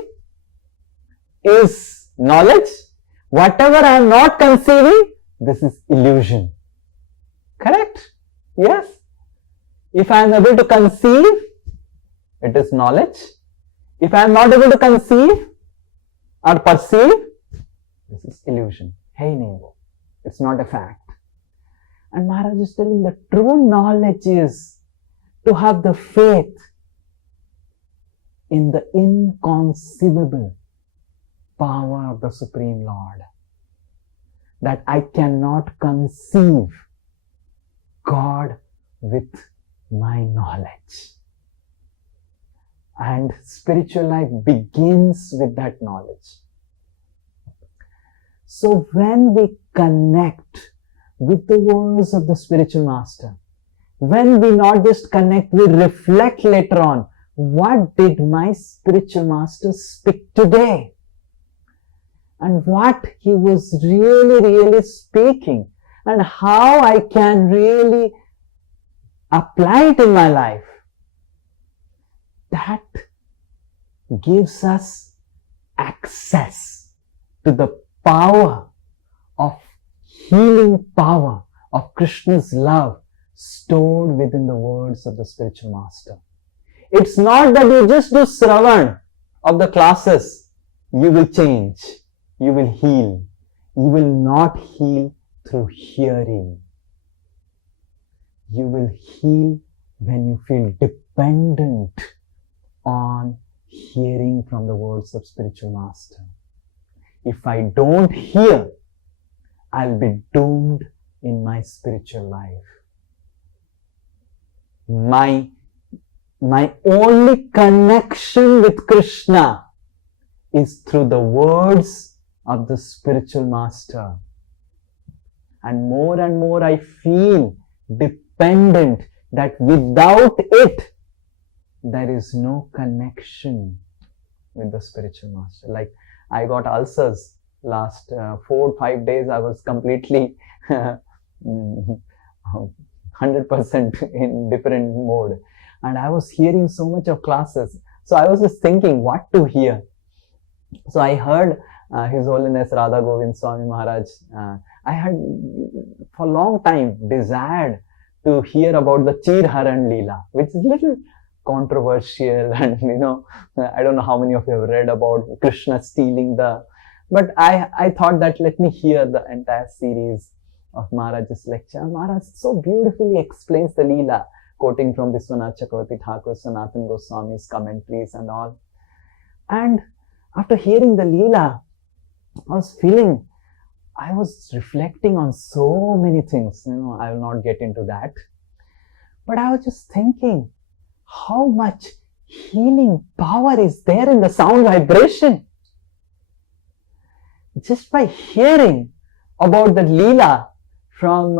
is knowledge. Whatever I am not conceiving, this is illusion. Correct? Yes. If I am able to conceive, it is knowledge. If I am not able to conceive or perceive, this is illusion. Hey Nevo, it's not a fact. And Maharaj is telling the true knowledge is to have the faith in the inconceivable power of the Supreme Lord. That I cannot conceive God with my knowledge. And spiritual life begins with that knowledge. So when we connect with the words of the spiritual master, when we not just connect, we reflect later on, what did my spiritual master speak today? And what he was really speaking, and how I can really apply it in my life. That gives us access to the power of healing power of Krishna's love stored within the words of the spiritual master. It's not that you just do Shravan of the classes, you will change, you will heal. You will not heal through hearing. You will heal when you feel dependent on hearing from the words of spiritual master. If I don't hear, I'll be doomed in my spiritual life. My only connection with Krishna is through the words of the spiritual master. And more I feel dependent, that without it, there is no connection with the spiritual master. Like I got ulcers last 4 or 5 days. I was completely 100% in different mode. And I was hearing so much of classes. So I was just thinking what to hear. So I heard His Holiness Radha Govind Swami Maharaj. I had for a long time desired to hear about the Chir Haran Leela, which is a little controversial, and I don't know how many of you have read about Krishna stealing but I thought that let me hear the entire series of Maharaj's lecture. Maharaj so beautifully explains the Leela, quoting from Vishwanath Chakravarti Thakur, Sanatan Goswami's commentaries and all. And after hearing the Leela, I was reflecting on so many things. I will not get into that. But I was just thinking, how much healing power is there in the sound vibration? Just by hearing about the Leela from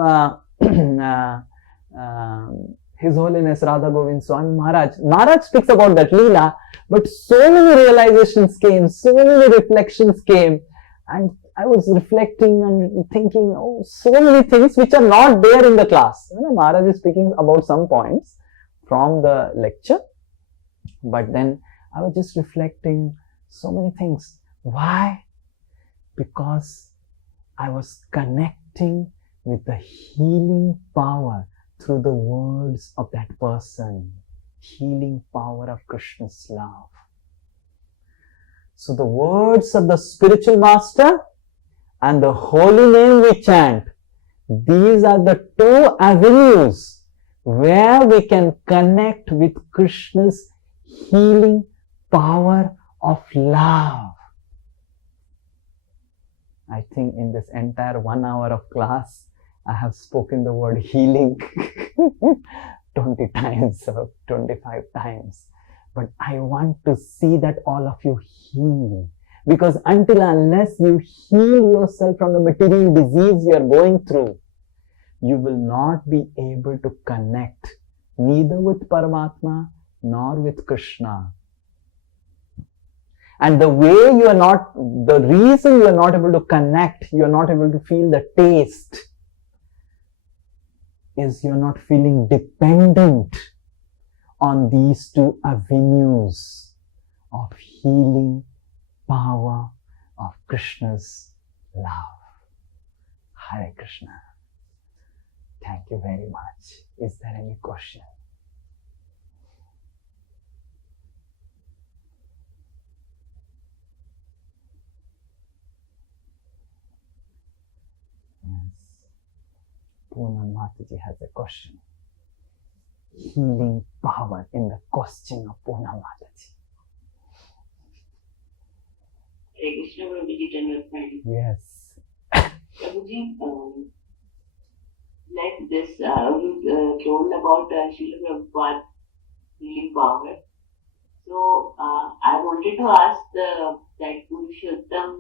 His Holiness Radha Govind Swami Maharaj. Maharaj speaks about that Leela, but so many realizations came, so many reflections came, and I was reflecting and thinking, so many things which are not there in the class. Maharaj is speaking about some points from the lecture, but then I was just reflecting so many things. Why? Because I was connecting with the healing power through the words of that person, healing power of Krishna's love. So the words of the spiritual master and the holy name we chant, these are the two avenues where we can connect with Krishna's healing power of love. I think in this entire 1 hour of class, I have spoken the word healing 20 times or 25 times. But I want to see that all of you heal. Because until unless you heal yourself from the material disease you are going through, you will not be able to connect neither with Paramatma nor with Krishna. And the reason you are not able to connect, you are not able to feel the taste, is you are not feeling dependent on these two avenues of healing power of Krishna's love. Hare Krishna. Thank you very much. Is there any question? Yes. Poonam Mataji has a question. Healing power in the question of Poonam Mataji. Hare Krishna, Prabhuji, and your friend. Yes. Prabhuji, like this, you told about Srila Prabhupada healing power. So, I wanted to ask that Purushottam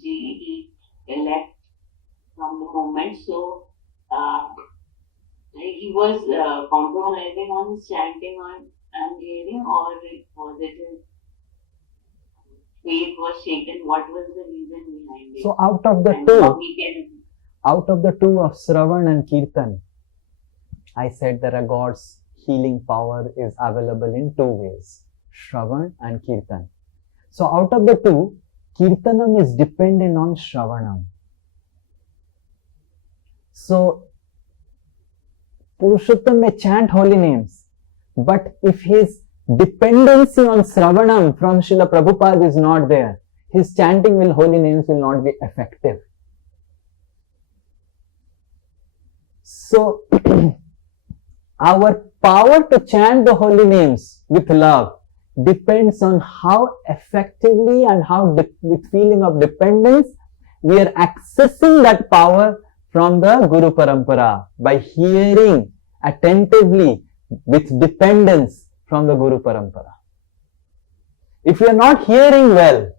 ji, he left from the movement. So, he was compromising on his chanting and hearing, or was it his faith was shaken? What was the reason behind it? So out of the two of Shravan and Kirtan, I said that a God's healing power is available in two ways, Shravan and Kirtan. So out of the two, Kirtanam is dependent on Shravanam. So Purushottam may chant holy names, but if his dependency on Shravanam from Srila Prabhupada is not there, his chanting will holy names will not be effective. So our power to chant the holy names with love depends on how effectively and how with feeling of dependence we are accessing that power from the Guru Parampara by hearing attentively with dependence from the Guru Parampara. If you are not hearing well,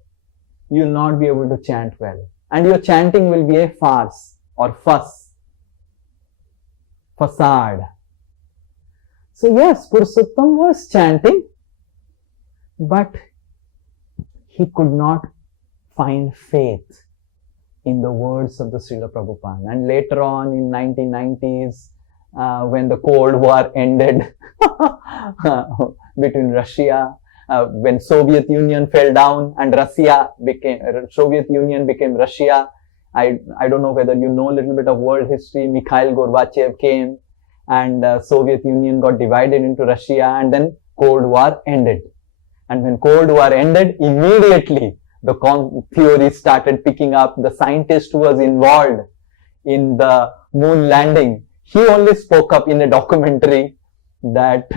you will not be able to chant well, and your chanting will be a farce or fuss, facade. So yes, Purushottam was chanting, but he could not find faith in the words of the Srila Prabhupada. And later on in 1990s, when the Cold War ended between Russia, when Soviet Union fell down and Soviet Union became Russia. I don't know whether you know a little bit of world history. Mikhail Gorbachev came and Soviet Union got divided into Russia, and then Cold War ended. And when Cold War ended, immediately the theory started picking up. The scientist who was involved in the moon landing, he only spoke up in a documentary that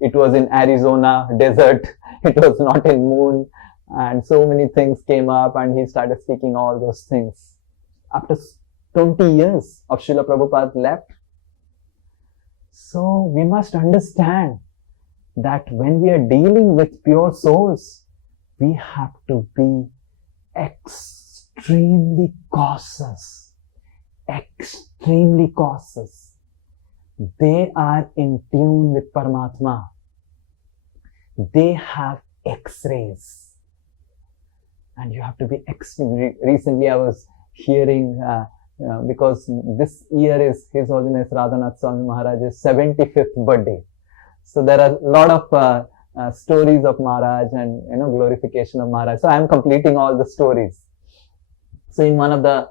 it was in Arizona desert, it was not in moon, and so many things came up, and he started speaking all those things. After 20 years of Srila Prabhupada left. So we must understand that when we are dealing with pure souls, we have to be extremely cautious. Extremely cautious. They are in tune with Paramatma. They have X-rays. And you have to be extremely... Recently I was hearing, because this year is His Holiness Radhanath Swami Maharaj's 75th birthday. So there are a lot of stories of Maharaj and glorification of Maharaj. So I am completing all the stories. So in one of the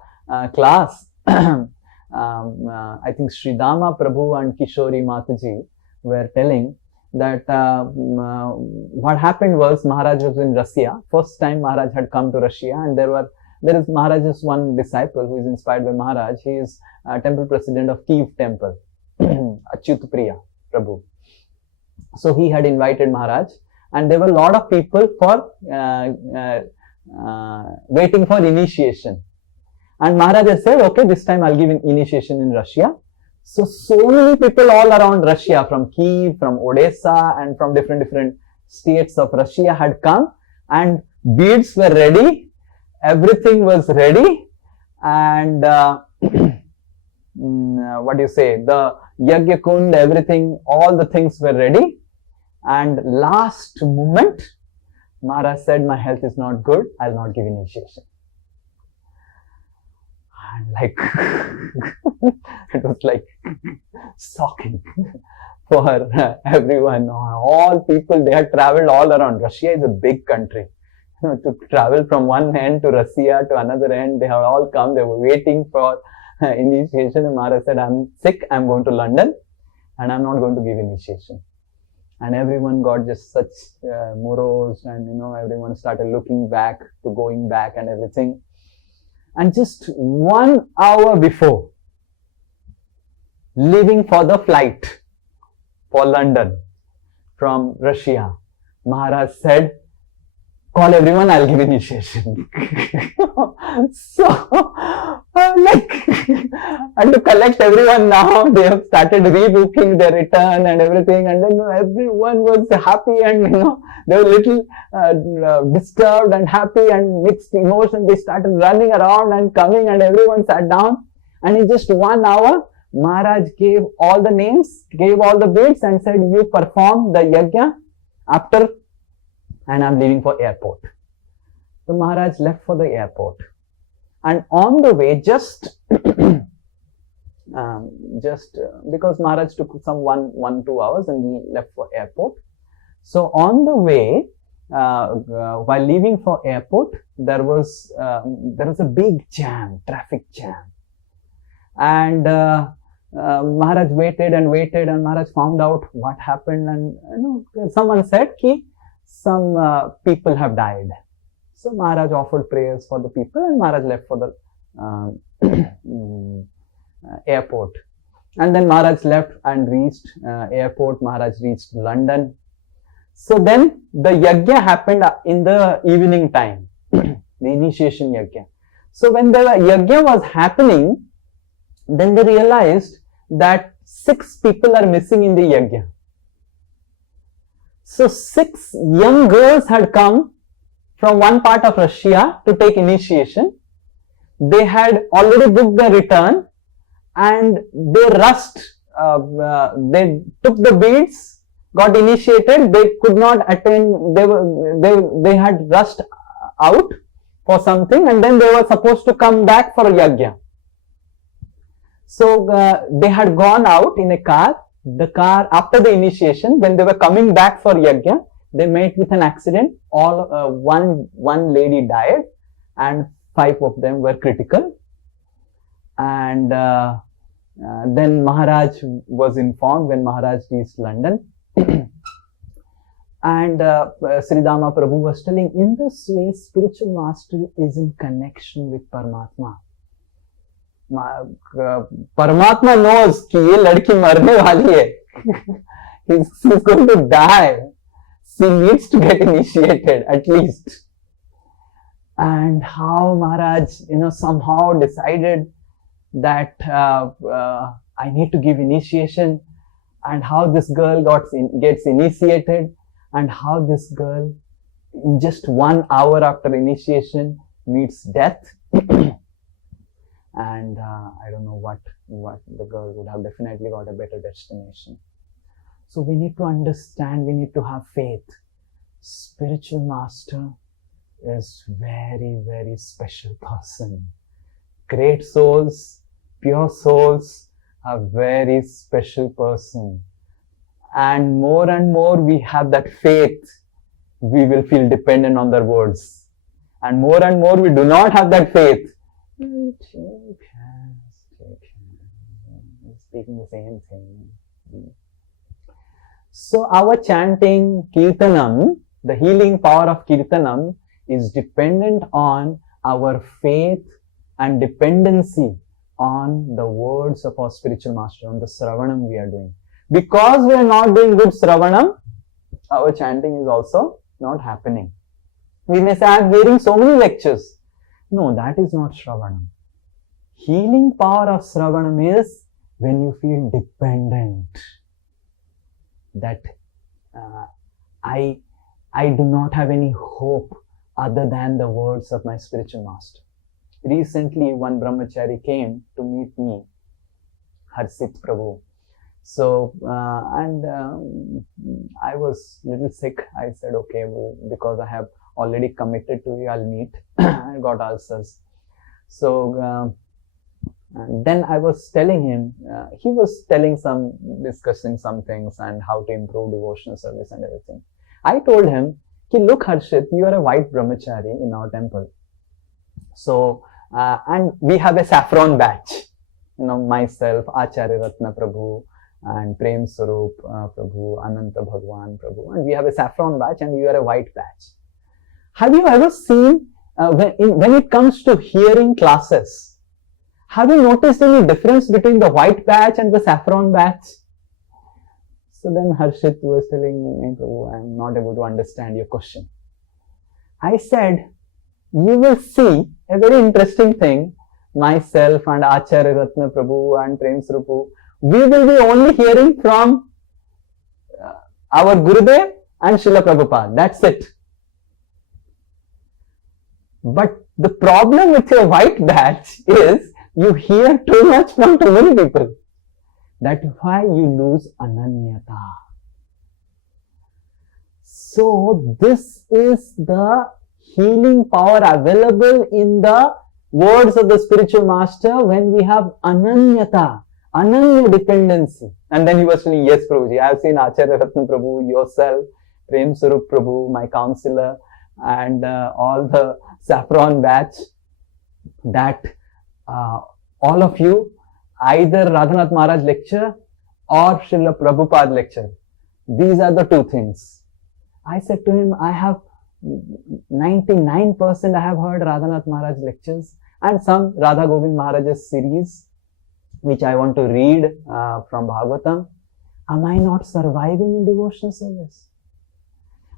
class, I think Sri Dama Prabhu and Kishori Mataji were telling that what happened was Maharaj was in Russia. First time Maharaj had come to Russia, and there is Maharaj's one disciple who is inspired by Maharaj. He is temple president of Kiev temple, Achyut Priya Prabhu. So he had invited Maharaj, and there were a lot of people for waiting for initiation. And Maharaj had said, okay, this time I'll give an initiation in Russia. So many people all around Russia, from Kiev, from Odessa, and from different states of Russia had come, and beads were ready, everything was ready, and what do you say, the Yagya Kund, everything, all the things were ready. And last moment, Maharaj said, my health is not good, I'll not give initiation. And like, it was like shocking for everyone. All people, they had traveled all around. Russia is a big country. to travel from one end to Russia to another end. They have all come. They were waiting for initiation. And Maharaj said, I'm sick. I'm going to London and I'm not going to give initiation. And everyone got just such morose, and everyone started looking back to going back and everything. And just 1 hour before leaving for the flight for London from Russia, Maharaj said, call everyone, I'll give initiation. So, and to collect everyone now, they have started rebooking their return and everything, and then everyone was happy, and they were little disturbed and happy and mixed emotions. They started running around and coming, and everyone sat down, and in just 1 hour, Maharaj gave all the names, gave all the beads, and said, you perform the yajna after, and I'm leaving for airport. So Maharaj left for the airport, and on the way, just because Maharaj took some 1-2 hours and he left for airport. So on the way, while leaving for airport, there was a big jam, traffic jam, and Maharaj waited, and Maharaj found out what happened, and someone said ki some people have died. So Maharaj offered prayers for the people, and Maharaj left for the airport. And then Maharaj left and reached airport. Maharaj reached London. So then the yajna happened in the evening time, the initiation yajna. So when the yajna was happening, then they realized that 6 people are missing in the yajna. So 6 young girls had come from one part of Russia to take initiation. They had already booked their return, and they rushed. They took the beads, got initiated. They could not attend. They had rushed out for something, and then they were supposed to come back for a yajna. So they had gone out in a car. The car, after the initiation, when they were coming back for yajna, they met with an accident. One lady died, and 5 of them were critical. And then Maharaj was informed when Maharaj reached London. And Sridhama Prabhu was telling, in this way, spiritual master is in connection with Paramatma. Paramatma knows कि ये लड़की मरने वाली है. She's going to die. She needs to get initiated at least. And how Maharaj, somehow decided that I need to give initiation, and how this girl gets initiated, and how this girl, in just 1 hour after initiation, meets death. And I don't know what the girl would have definitely got a better destination. So we need to understand, we need to have faith. Spiritual master is very, very special person. Great souls, pure souls are very special person. And more we have that faith, we will feel dependent on their words. And more we do not have that faith. Take hands. Speaking the same thing. So our chanting Kirtanam, the healing power of Kirtanam, is dependent on our faith and dependency on the words of our spiritual master, on the Sravanam we are doing. Because we are not doing good Sravanam, our chanting is also not happening. We may say, I am hearing so many lectures. No, that is not Sravanam. Healing power of Sravanam is when you feel dependent. That I do not have any hope other than the words of my spiritual master. Recently, one brahmachari came to meet me, Harsit Prabhu. So, I was a little sick. I said, okay, because I have already committed to you, I'll meet. I got ulcers. So, then I was telling him, he was discussing some things and how to improve devotional service and everything. I told him, Ki, look Harshit, you are a white brahmachari in our temple. So, and we have a saffron batch. Myself, Acharya Ratna Prabhu, and Prem Sarup Prabhu, Ananta Bhagwan Prabhu, and we have a saffron batch and you are a white batch. Have you ever seen, when it comes to hearing classes, have you noticed any difference between the white batch and the saffron batch? So then Harshit was telling me, Prabhu, I am not able to understand your question. I said, you will see a very interesting thing. Myself and Acharya Ratna Prabhu and Prem Sarupu, we will be only hearing from our Gurudev and Srila Prabhupada. That's it. But the problem with your white batch is you hear too much from too many people. That's why you lose ananyata. So this is the healing power available in the words of the spiritual master when we have ananyata, ananya dependency. And then he was telling, yes Prabhuji, I have seen Acharya Ratna Prabhu, yourself, Prem Sarup Prabhu, my counselor, and all the saffron batch, that all of you, either Radhanath Maharaj lecture or Srila Prabhupada lecture. These are the two things. I said to him, I have 99% I have heard Radhanath Maharaj lectures and some Radha Govind Maharaj's series, which I want to read from Bhagavatam. Am I not surviving in devotional service?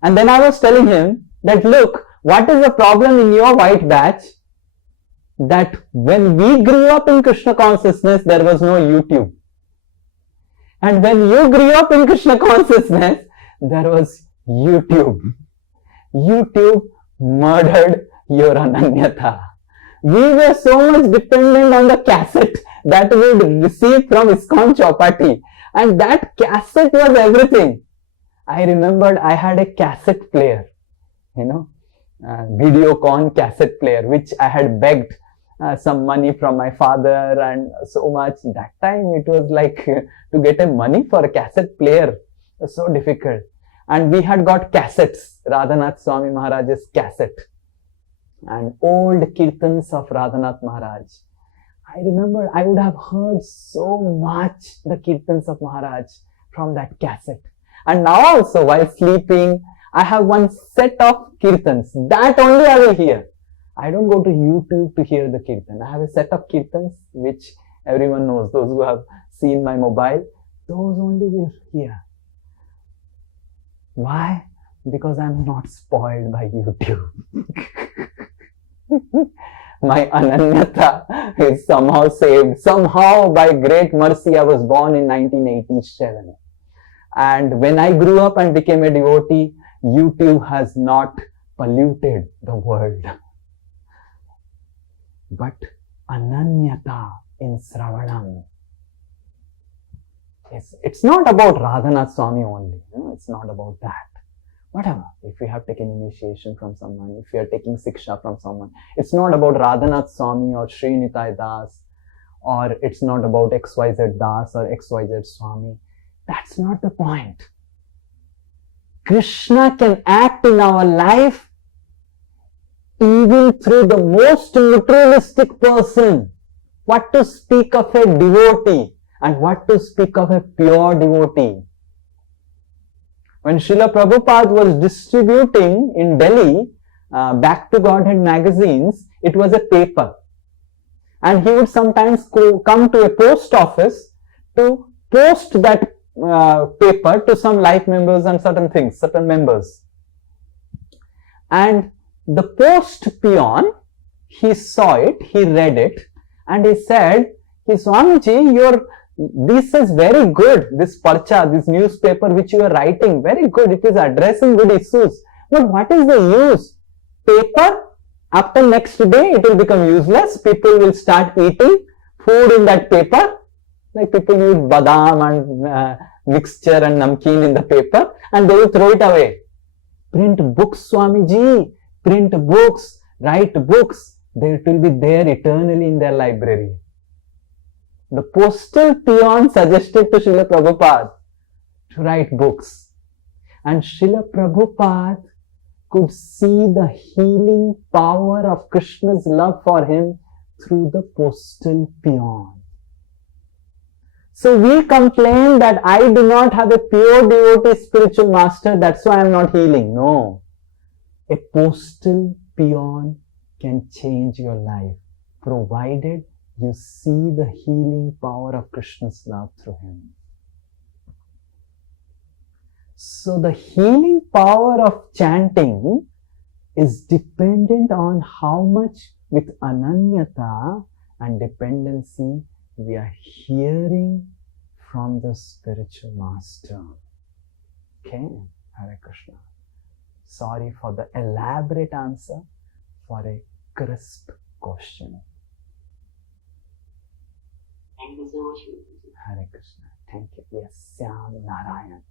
And then I was telling him that, look, what is the problem in your white batch? That when we grew up in Krishna consciousness, there was no YouTube. And when you grew up in Krishna consciousness, there was YouTube. YouTube murdered your ananyata. We were so much dependent on the cassette that we would receive from ISKCON Chowpatty. And that cassette was everything. I remembered I had a cassette player, Videocon cassette player, which I had begged some money from my father and so much. That time it was like to get a money for a cassette player was so difficult. And we had got cassettes, Radhanath Swami Maharaj's cassette and old kirtans of Radhanath Maharaj. I remember I would have heard so much the kirtans of Maharaj from that cassette. And now also while sleeping, I have one set of kirtans. That only I will hear. I don't go to YouTube to hear the kirtan. I have a set of kirtans which everyone knows. Those who have seen my mobile, those only will hear. Why? Because I am not spoiled by YouTube. My ananyata is somehow saved. Somehow by great mercy I was born in 1987. And when I grew up and became a devotee, YouTube has not polluted the world. But ananyata in Sravanam, it's not about Radhanath Swami only. It's not about that. Whatever. If we have taken initiation from someone, if we are taking Siksha from someone, it's not about Radhanath Swami or Sri Nitai Das, or it's not about XYZ Das or XYZ Swami. That's not the point. Krishna can act in our life even through the most materialistic person. What to speak of a devotee and what to speak of a pure devotee. When Srila Prabhupada was distributing in Delhi Back to Godhead magazines, it was a paper. And he would sometimes come to a post office to post that paper to some life members and certain members. And the post peon, he saw it, he read it, and he said, Swamiji, this is very good, this parcha, this newspaper which you are writing, very good, it is addressing good issues. But what is the use? Paper, after next day it will become useless, people will start eating food in that paper, like people eat badam and mixture and namkeen in the paper, and they will throw it away. Print books, Swamiji, print books, write books, it will be there eternally in their library. The postal peon suggested to Srila Prabhupada to write books. And Srila Prabhupada could see the healing power of Krishna's love for him through the postal peon. So we complain that I do not have a pure devotee spiritual master, that's why I am not healing. No. A postal peon can change your life, provided you see the healing power of Krishna's love through him. So the healing power of chanting is dependent on how much with ananyata and dependency we are hearing from the spiritual master. Okay, Hare Krishna. Sorry for the elaborate answer for a crisp question. Thank you so much. Hare Krishna. Thank you. Yes, Syam Narayan.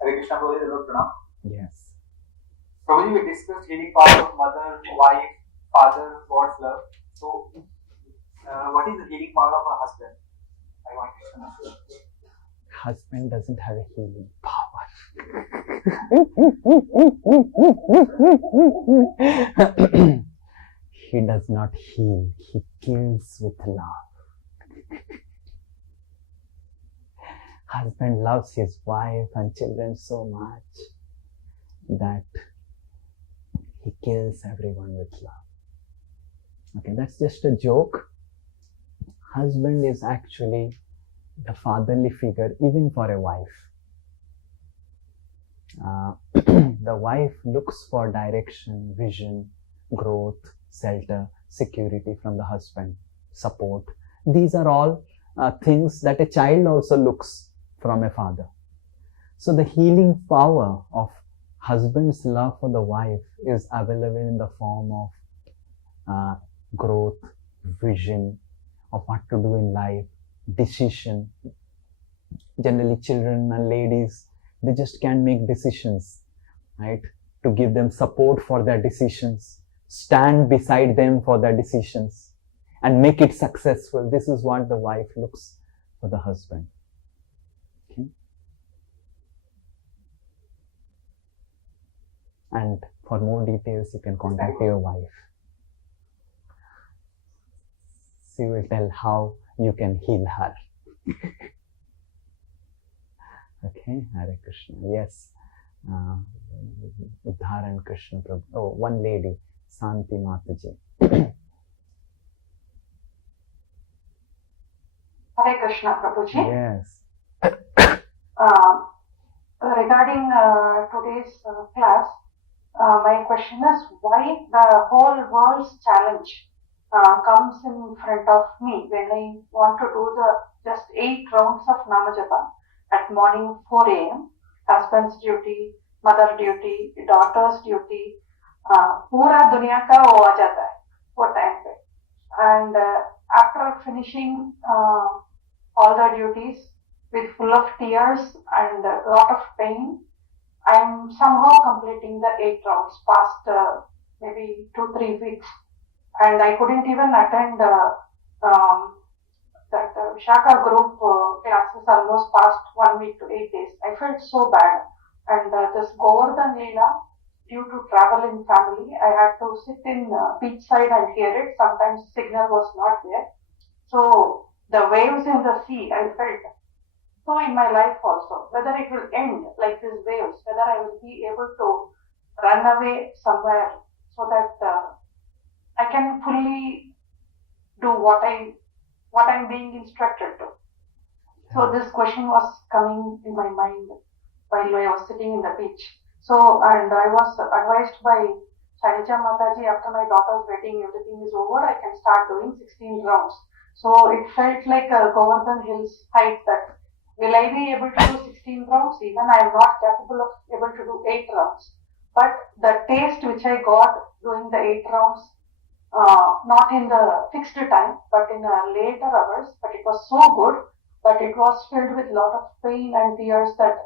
Hare Krishna, Prabhuji, hello, Pranam. Yes. Prabhuji, we discussed healing power of mother, wife, father, God's love. So, what is the healing power of a husband? I want to know. Husband doesn't have a healing power. He does not heal, he kills with love. Husband loves his wife and children so much that he kills everyone with love. Okay, that's just a joke. Husband is actually the fatherly figure even for a wife. The wife looks for direction, vision, growth, shelter, security from the husband, support. These are all things that a child also looks from a father. So the healing power of husband's love for the wife is available in the form of growth, vision of what to do in life, decision. Generally children and ladies, they just can't make decisions, right? To give them support for their decisions, stand beside them for their decisions and make it successful. This is what the wife looks for the husband. Okay? And for more details, you can contact your wife. She will tell how you can heal her. Okay, Hare Krishna. Yes. Udharan Krishna Prabhu. Oh, one lady, Santi Mataji. Hare Krishna Prabhuji. Yes. Regarding today's class, my question is why the whole world's challenge comes in front of me when I want to do the just 8 rounds of Namajapa at morning 4 a.m. Husband's duty, mother duty, daughter's duty, पूरा दुनिया का वो आ जाता है वो time पे. And after finishing all the duties with full of tears and a lot of pain, I'm somehow completing the 8 rounds past maybe 2-3 weeks, and I couldn't even attend that Shaka group classes almost past 1 week to 8 days. I felt so bad, and this Govardhan Leela, due to travel in family, I had to sit in beachside and hear it. Sometimes signal was not there, so the waves in the sea I felt. So in my life also, whether it will end like these waves, whether I will be able to run away somewhere so that I can fully do what I'm being instructed to. So this question was coming in my mind while I was sitting in the beach. So, and I was advised by Shailaja Mataji, after my daughter's wedding, everything is over, I can start doing 16 rounds. So it felt like a Govardhan Hills height that will I be able to do 16 rounds? Even I am not capable of able to do 8 rounds. But the taste which I got doing the 8 rounds, not in the fixed time, but in later hours, but it was so good, but it was filled with a lot of pain and tears that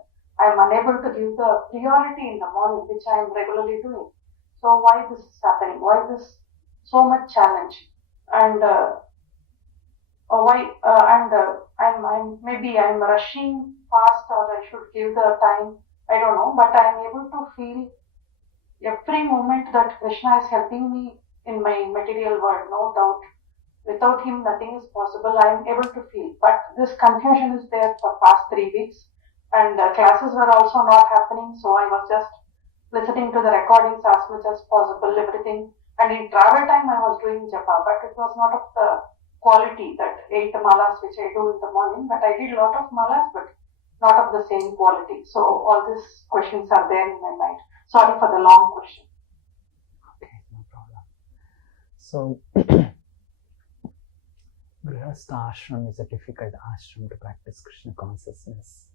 I am unable to give the priority in the morning, which I am regularly doing. So why this is happening? Why this so much challenge? And why? I'm maybe rushing fast, or I should give the time. I don't know, but I am able to feel every moment that Krishna is helping me in my material world, no doubt. Without him, nothing is possible. I am able to feel. But this confusion is there for past 3 weeks. And classes were also not happening. So I was just listening to the recordings as much as possible, everything. And in travel time, I was doing japa. But it was not of the quality that 8 malas which I do in the morning. But I did a lot of malas, but not of the same quality. So all these questions are there in my mind. Sorry for the long question. Okay, no problem. So, Grihastha ashram is a difficult ashram to practice Krishna consciousness.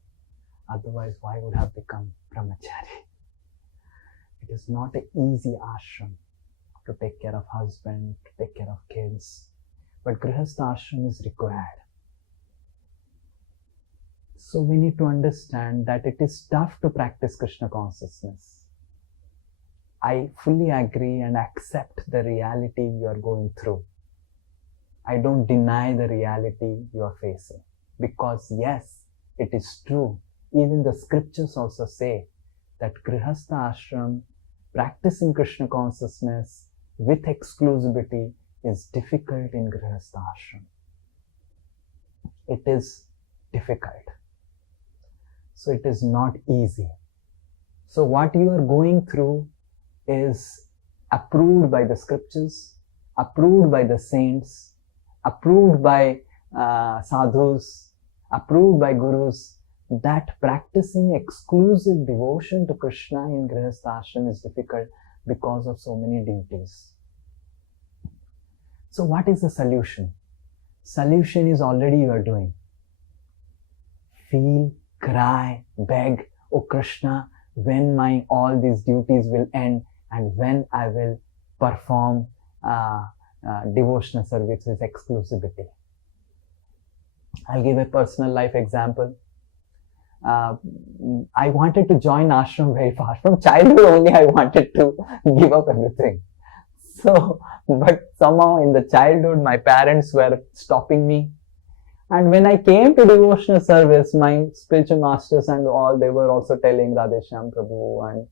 Otherwise, why would have become brahmachari? It is not an easy ashram to take care of husband, to take care of kids. But Grihastha ashram is required. So we need to understand that it is tough to practice Krishna consciousness. I fully agree and accept the reality you are going through. I don't deny the reality you are facing. Because yes, it is true. Even the scriptures also say that Grihastha ashram, practicing Krishna consciousness with exclusivity is difficult in Grihastha ashram. It is difficult. So it is not easy. So what you are going through is approved by the scriptures, approved by the saints, approved by sadhus, approved by gurus, that practicing exclusive devotion to Krishna in Grihastha ashram is difficult because of so many duties. So what is the solution? Solution is already you are doing. Feel, cry, beg, oh Krishna, when my all these duties will end and when I will perform devotional service with exclusivity. I'll give a personal life example. I wanted to join ashram very fast. From childhood only I wanted to give up everything. So, but somehow in the childhood my parents were stopping me. And when I came to devotional service, my spiritual masters and all, they were also telling Radheshyam Prabhu and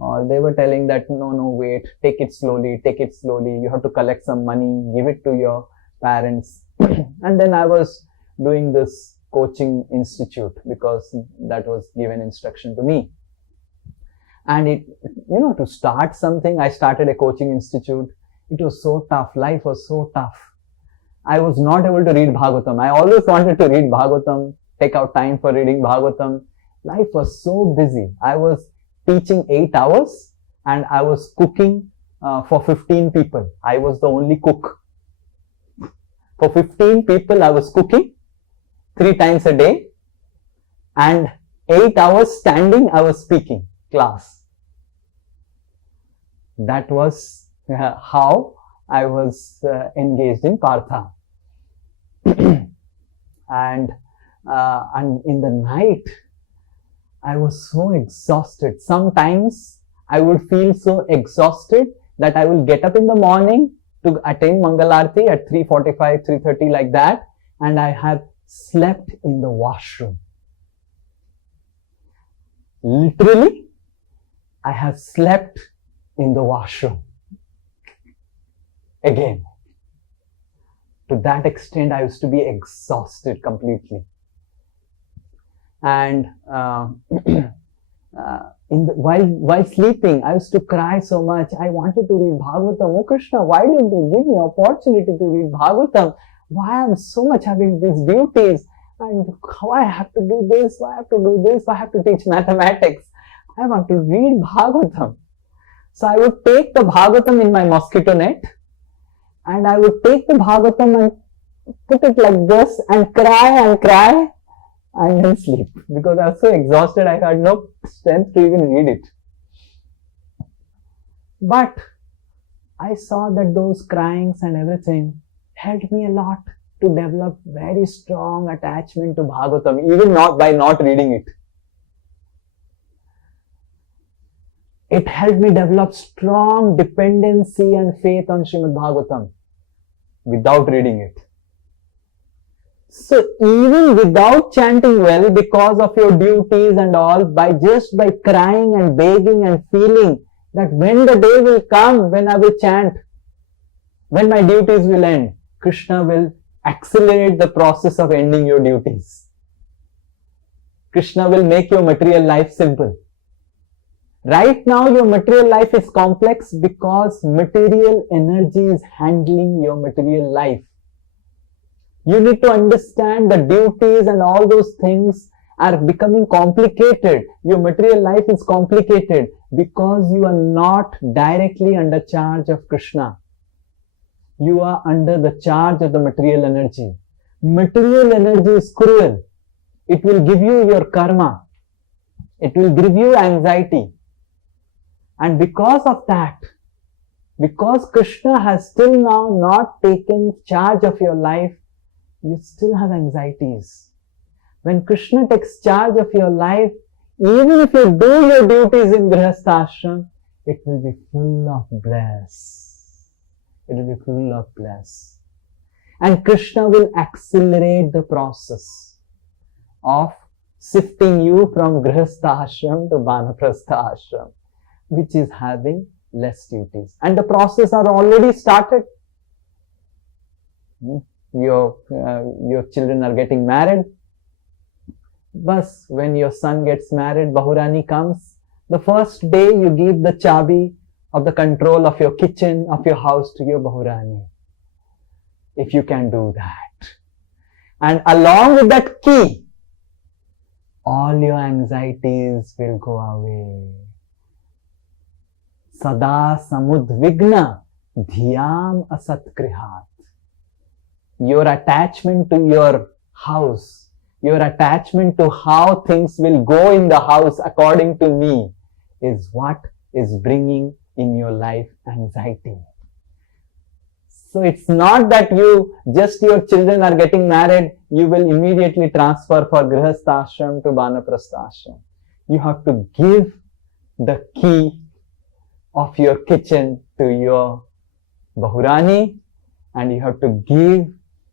all, they were telling that no, wait, take it slowly, you have to collect some money, give it to your parents. And then I was doing this coaching institute because that was given instruction to me. And it, to start something, I started a coaching institute. It was so tough. Life was so tough. I was not able to read Bhagavatam. I always wanted to read Bhagavatam, take out time for reading Bhagavatam. Life was so busy. I was teaching 8 hours and I was cooking for 15 people. I was the only cook. For 15 people, I was cooking 3 times a day and 8 hours standing, I was speaking class. That was how I was engaged in Partha. and in the night, I was so exhausted. Sometimes I would feel so exhausted that I will get up in the morning to attend Mangalarti at 3:45, 3:30 like that, and I have slept in the washroom. Literally, I have slept in the washroom. Again, to that extent, I used to be exhausted completely. And while sleeping, I used to cry so much. I wanted to read Bhagavatam. Oh Krishna, why didn't you give me opportunity to read Bhagavatam? Why I'm so much having these duties? And why I have to do this? Why I have to do this? Why I have to teach mathematics? I want to read Bhagavatam. So I would take the Bhagavatam in my mosquito net, and I would take the Bhagavatam and put it like this and cry and then sleep. Because I was so exhausted, I had no strength to even read it. But I saw that those cryings and everything helped me a lot to develop very strong attachment to Bhagavatam, even not by not reading it. It helped me develop strong dependency and faith on Srimad Bhagavatam without reading it. So even without chanting well, because of your duties and all, by crying and begging and feeling, that when the day will come, when I will chant, when my duties will end, Krishna will accelerate the process of ending your duties. Krishna will make your material life simple. Right now, your material life is complex because material energy is handling your material life. You need to understand the duties and all those things are becoming complicated. Your material life is complicated because you are not directly under charge of Krishna. You are under the charge of the material energy. Material energy is cruel. It will give you your karma. It will give you anxiety. And because of that, because Krishna has still now not taken charge of your life, you still have anxieties. When Krishna takes charge of your life, even if you do your duties in Grihastha Ashram, it will be full of bliss. It will be full of bliss. And Krishna will accelerate the process of shifting you from Grihastha Ashram to Vanaprastha Ashram, which is having less duties. And the process are already started. Your children are getting married. But when your son gets married, Bahurani comes. The first day you give the chabi of the control of your kitchen, of your house to your Bahurani. If you can do that. And along with that key, all your anxieties will go away. Sada samudvigna dhyam asatkrihat. Your attachment to your house, your attachment to how things will go in the house according to me is what is bringing in your life anxiety. So it's not that your children are getting married, you will immediately transfer for Grihastha Ashram to Vanaprastha Ashram. You have to give the key of your kitchen to your Bahurani, and you have to give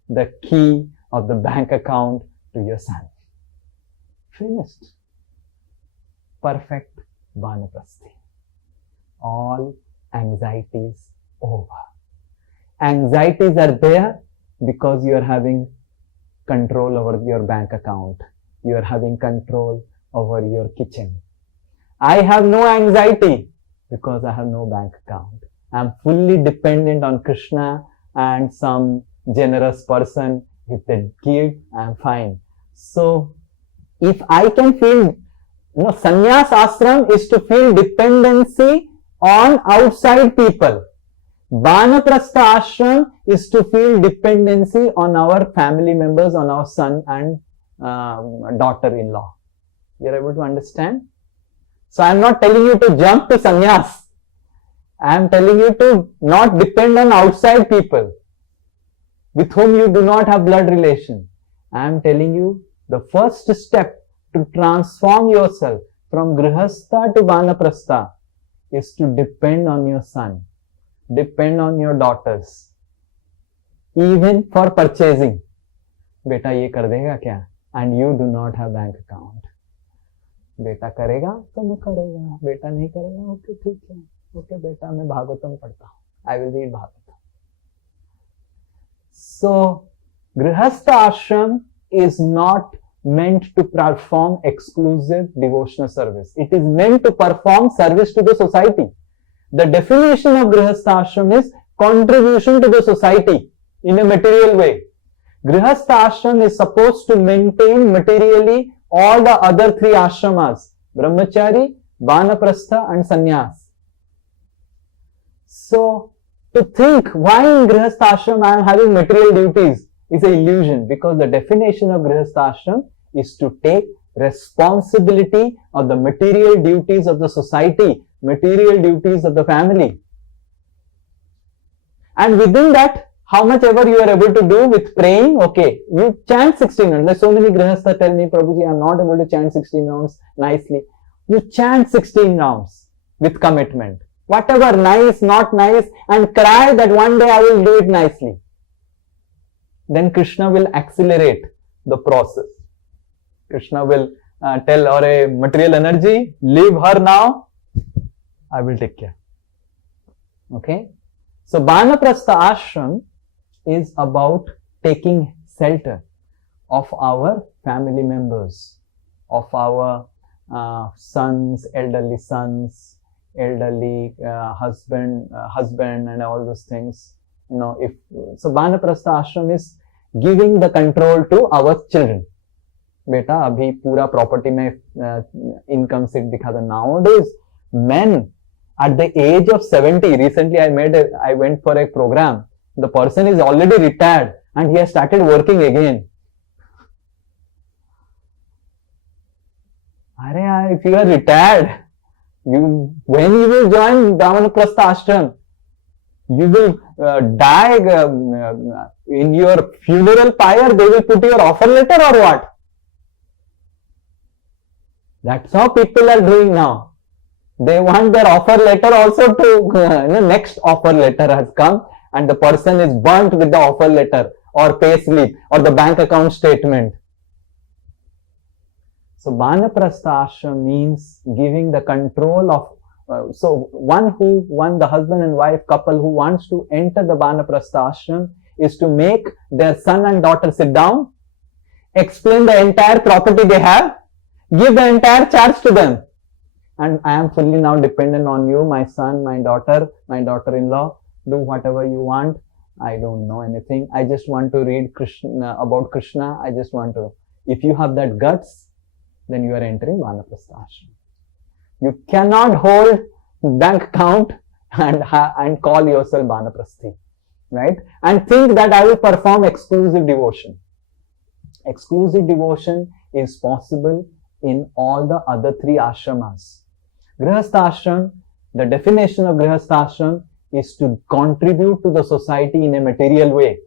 the key of the bank account to your son. Finished. Perfect Vanaprasthi. All anxieties over. Anxieties are there because you are having control over your bank account. You are having control over your kitchen. I have no anxiety because I have no bank account. I am fully dependent on Krishna and some generous person. If they give, I am fine. So, if I can feel, sannyas ashram is to feel dependency on outside people. Vanaprastha ashram is to feel dependency on our family members, on our son and daughter-in-law. You are able to understand? So, I am not telling you to jump to sannyas. I am telling you to not depend on outside people with whom you do not have blood relation. I am telling you the first step to transform yourself from Grihastha to Vanaprastha is to depend on your son, depend on your daughters, even for purchasing. Beta ye kar dega kya? And you do not have bank account. Beta karega to main karega. Beta nahi karega, okay, theek hai. Okay, beta main Bhagavatam padhta hu. I will read Bhagavatam. So, Grihastha Ashram is not meant to perform exclusive devotional service. It is meant to perform service to the society. The definition of Grihastha Ashram is contribution to the society in a material way. Grihastha Ashram is supposed to maintain materially all the other three ashramas, Brahmachari, Vanaprastha and Sannyas. So, to think why in Grihastha Ashram I am having material duties is an illusion, because the definition of Grihastha Ashram is to take responsibility of the material duties of the society, material duties of the family. And within that, how much ever you are able to do with praying, okay, you chant 16 rounds. Like so many Grihastha tell me, Prabhuji, I am not able to chant 16 rounds nicely. You chant 16 rounds with commitment. Whatever, nice, not nice, and cry that one day I will do it nicely. Then Krishna will accelerate the process. Krishna will tell, or a material energy, leave her now I will take care. Okay? So Banaprastha ashram is about taking shelter of our family members, of our sons, elderly husband, and all those things. So Banaprastha ashram is giving the control to our children. बेटा अभी पूरा property में income seat दिखा था. Nowadays men at the age of 70, recently I went for a program, the person is already retired and he has started working again. अरे यार, if you are retired, when you will join Brahmanaprastha ashram, you will die in your funeral pyre, they will put your offer letter or what? That's how people are doing now. They want their offer letter also to, next offer letter has come and the person is burnt with the offer letter or pay slip or the bank account statement. So Banaprastha ashram means giving the control of, so the husband and wife couple who wants to enter the Banaprastha ashram is to make their son and daughter sit down, explain the entire property they have, give the entire charge to them. And I am fully now dependent on you, my son, my daughter-in-law, do whatever you want. I don't know anything. I just want to read about Krishna. I just want to. If you have that guts, then you are entering Vanaprastha ashram. You cannot hold bank account and call yourself Vanaprasthi, right? And think that I will perform exclusive devotion. Exclusive devotion is possible in all the other three ashramas. Grihastha ashram, the definition of Grihastha ashram is to contribute to the society in a material way.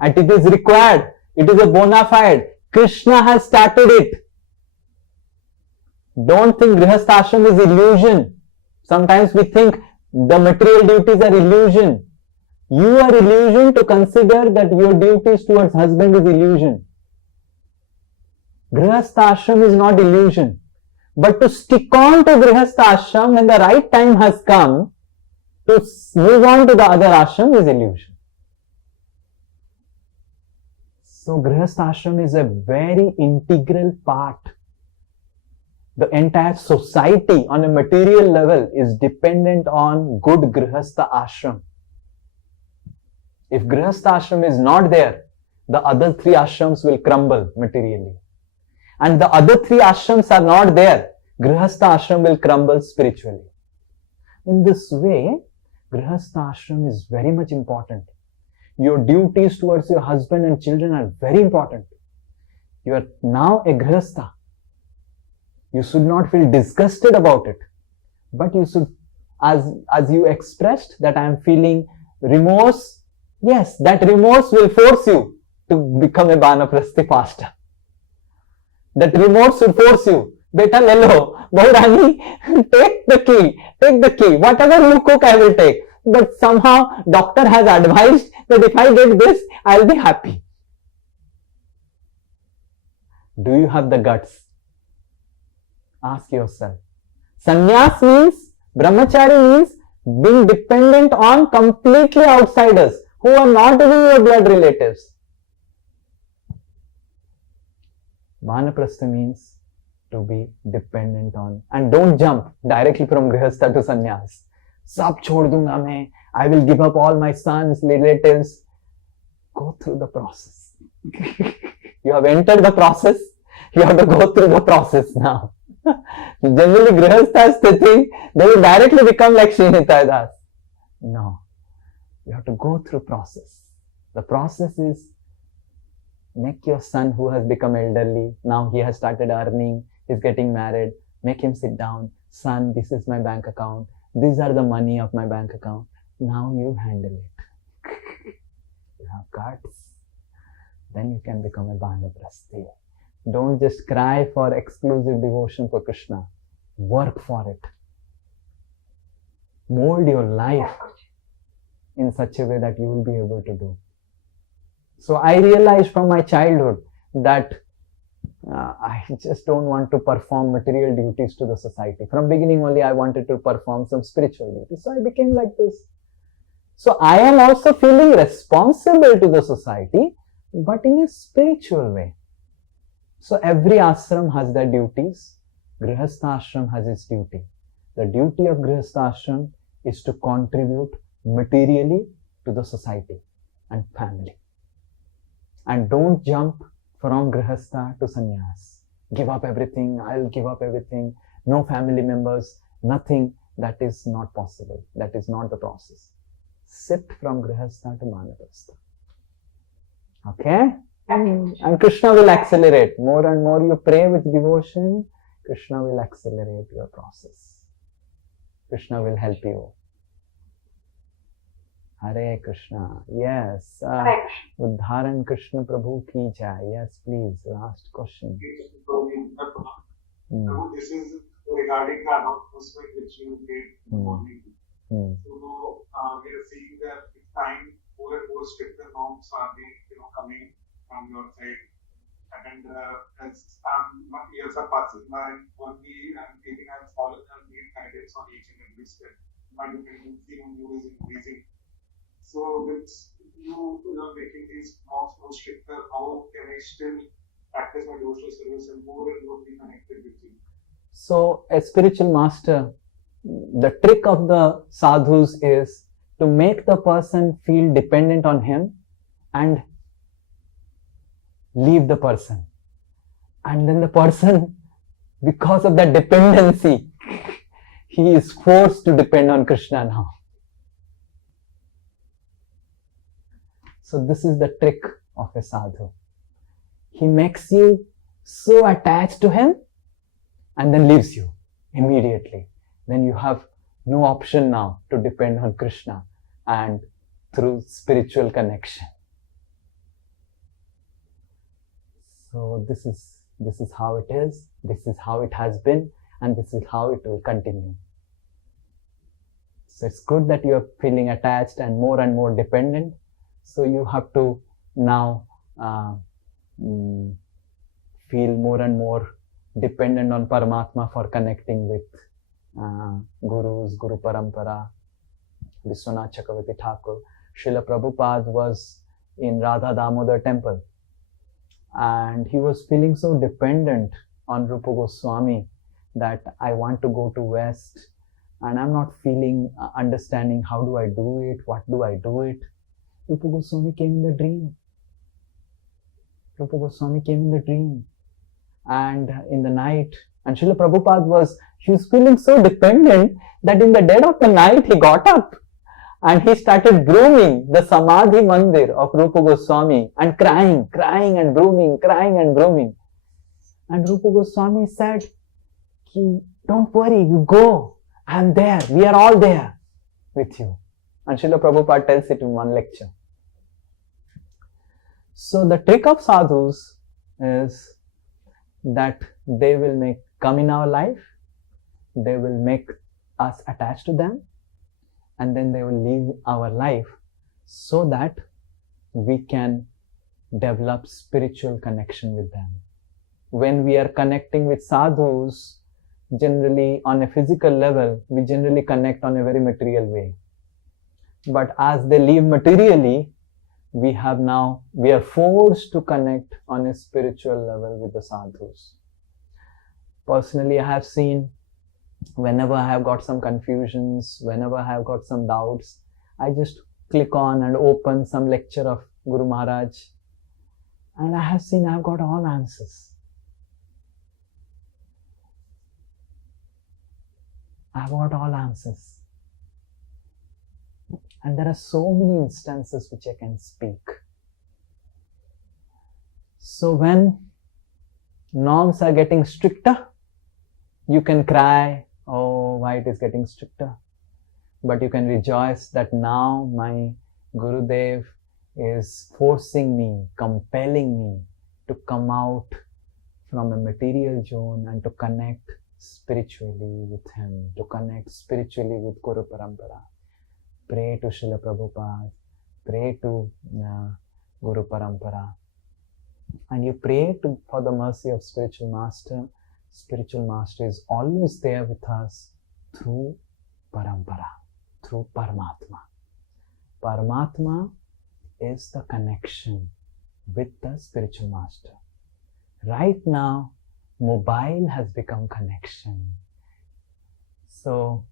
And it is required. It is a bona fide. Krishna has started it. Don't think Grihastha ashram is illusion. Sometimes we think the material duties are illusion. You are illusion to consider that your duties towards husband is illusion. Grihastha ashram is not illusion. But to stick on to Grihastha ashram when the right time has come, to move on to the other ashram is illusion. So Grihastha ashram is a very integral part. The entire society on a material level is dependent on good Grihastha ashram. If Grihastha ashram is not there, the other three ashrams will crumble materially. And the other three ashrams are not there, Grihastha ashram will crumble spiritually. In this way, Grihastha ashram is very much important. Your duties towards your husband and children are very important. You are now a Grihastha. You should not feel disgusted about it. But you should, as you expressed that I am feeling remorse, yes, that remorse will force you to become a Banaprasthi faster. That remorse will force you. Beta lelo, Baurani, take the key. Whatever you cook, I will take. But somehow doctor has advised that if I get this, I will be happy. Do you have the guts? Ask yourself. Sannyas means, brahmachari means being dependent on completely outsiders who are not even your blood relatives. Vanaprastha means to be dependent on, and don't jump directly from Grihastha to Sannyas. Sab chhod dunga main, I will give up all my sons, relatives. Go through the process. You have entered the process, you have to go through the process now. Generally, Grihasthas, they think they will directly become like Sri Nitai. No. You have to go through process. The process is make your son who has become elderly, now he has started earning, he's getting married, make him sit down. Son, this is my bank account. These are the money of my bank account. Now you handle it. You have guts. Then you can become a Vanaprasthi. Don't just cry for exclusive devotion for Krishna. Work for it. Mold your life in such a way that you will be able to do. So I realized from my childhood that I just don't want to perform material duties to the society. From beginning only, I wanted to perform some spiritual duties. So I became like this. So I am also feeling responsible to the society, but in a spiritual way. So every ashram has their duties. Grihastha ashram has its duty. The duty of Grihastha ashram is to contribute materially to the society and family. And don't jump from Grihastha to Sannyas. Give up everything, I'll give up everything. No family members, nothing. That is not possible. That is not the process. Sit from Grihastha to Manaprastha. Okay? And Krishna will accelerate. More and more you pray with devotion, Krishna will accelerate your process. Krishna will help you. Hare Krishna. Yes. Hare Krishna. Uddharan Krishna Prabhu ki jai. Yes, please. Last question. Prabhu, this is regarding the announcement which you made in the morning. So we are seeing that with time, more and more stricter norms are being, coming from your side. And as years are passing by, only I'm following and need guidance on each and every step. My dependency on you is increasing. So with you making these norms more stricter, how can I still practice my devotional service and more be connected with you? So a spiritual master, the trick of the sadhus is to make the person feel dependent on him and leave the person. And then the person, because of that dependency, he is forced to depend on Krishna now. So this is the trick of a sadhu. He makes you so attached to him and then leaves you immediately. Then you have no option now to depend on Krishna and through spiritual connection. So this is how it is, this is how it has been, and this is how it will continue. So it's good that you are feeling attached and more dependent. So you have to now feel more and more dependent on Paramatma for connecting with gurus, Guru Parampara, Vishwanath Chakravarti Thakur. Srila Prabhupada was in Radha Damodar temple and he was feeling so dependent on Rupa Goswami that I want to go to West and I'm not understanding how do I do it, what do I do it. Rupa Goswami came in the dream. Rupa Goswami came in the dream and in the night, and Srila Prabhupada was feeling so dependent that in the dead of the night he got up and he started brooming the Samadhi Mandir of Rupa Goswami and crying and brooming. And Rupa Goswami said, don't worry, you go, I'm there, we are all there with you. And Srila Prabhupada tells it in one lecture. So the trick of sadhus is that they will come in our life, they will make us attached to them, and then they will leave our life so that we can develop spiritual connection with them. When we are connecting with sadhus, generally on a physical level, we generally connect on a very material way. But as they leave materially, we are forced to connect on a spiritual level with the sadhus. Personally, I have seen whenever I have got some confusions, whenever I have got some doubts, I just click on and open some lecture of Guru Maharaj and I have seen I have got all answers. I have got all answers. And there are so many instances which I can speak. So when norms are getting stricter, you can cry, oh, why it is getting stricter. But you can rejoice that now my Gurudev is forcing me, compelling me to come out from a material zone and to connect spiritually with him, to connect spiritually with Guru Parampara. Pray to Srila Prabhupada, pray to Guru Parampara, and you pray for the mercy of spiritual master is always there with us through parampara, through Paramatma. Paramatma is the connection with the spiritual master. Right now, mobile has become connection. So,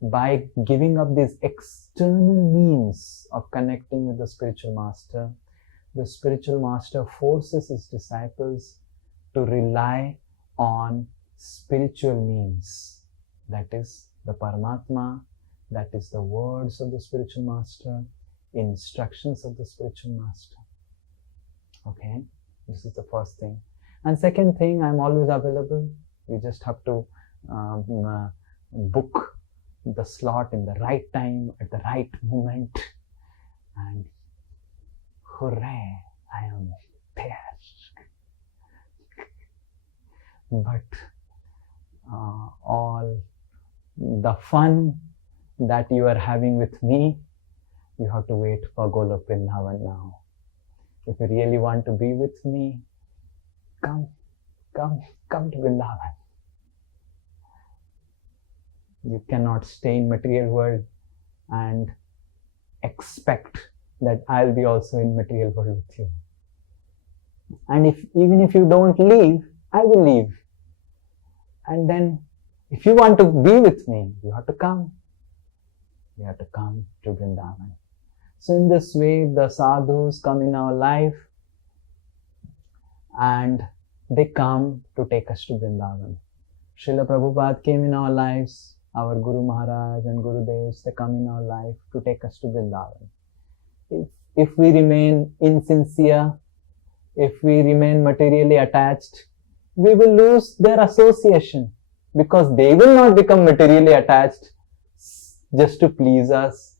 by giving up these external means of connecting with the spiritual master forces his disciples to rely on spiritual means. That is the Paramatma, that is the words of the spiritual master, instructions of the spiritual master. Okay, this is the first thing. And second thing, I'm always available. You just have to book the slot in the right time, at the right moment, and hooray, I am there. But all the fun that you are having with me, you have to wait for Golok Vrindavan now. If you really want to be with me, come to Vrindavan. You cannot stay in material world and expect that I'll be also in material world with you. And even if you don't leave, I will leave. And then if you want to be with me, you have to come. You have to come to Vrindavan. So in this way, the sadhus come in our life and they come to take us to Vrindavan. Srila Prabhupada came in our lives, our Guru Maharaj and Guru Devs, they come in our life to take us to Vrindavan. If we remain insincere, if we remain materially attached, we will lose their association, because they will not become materially attached just to please us,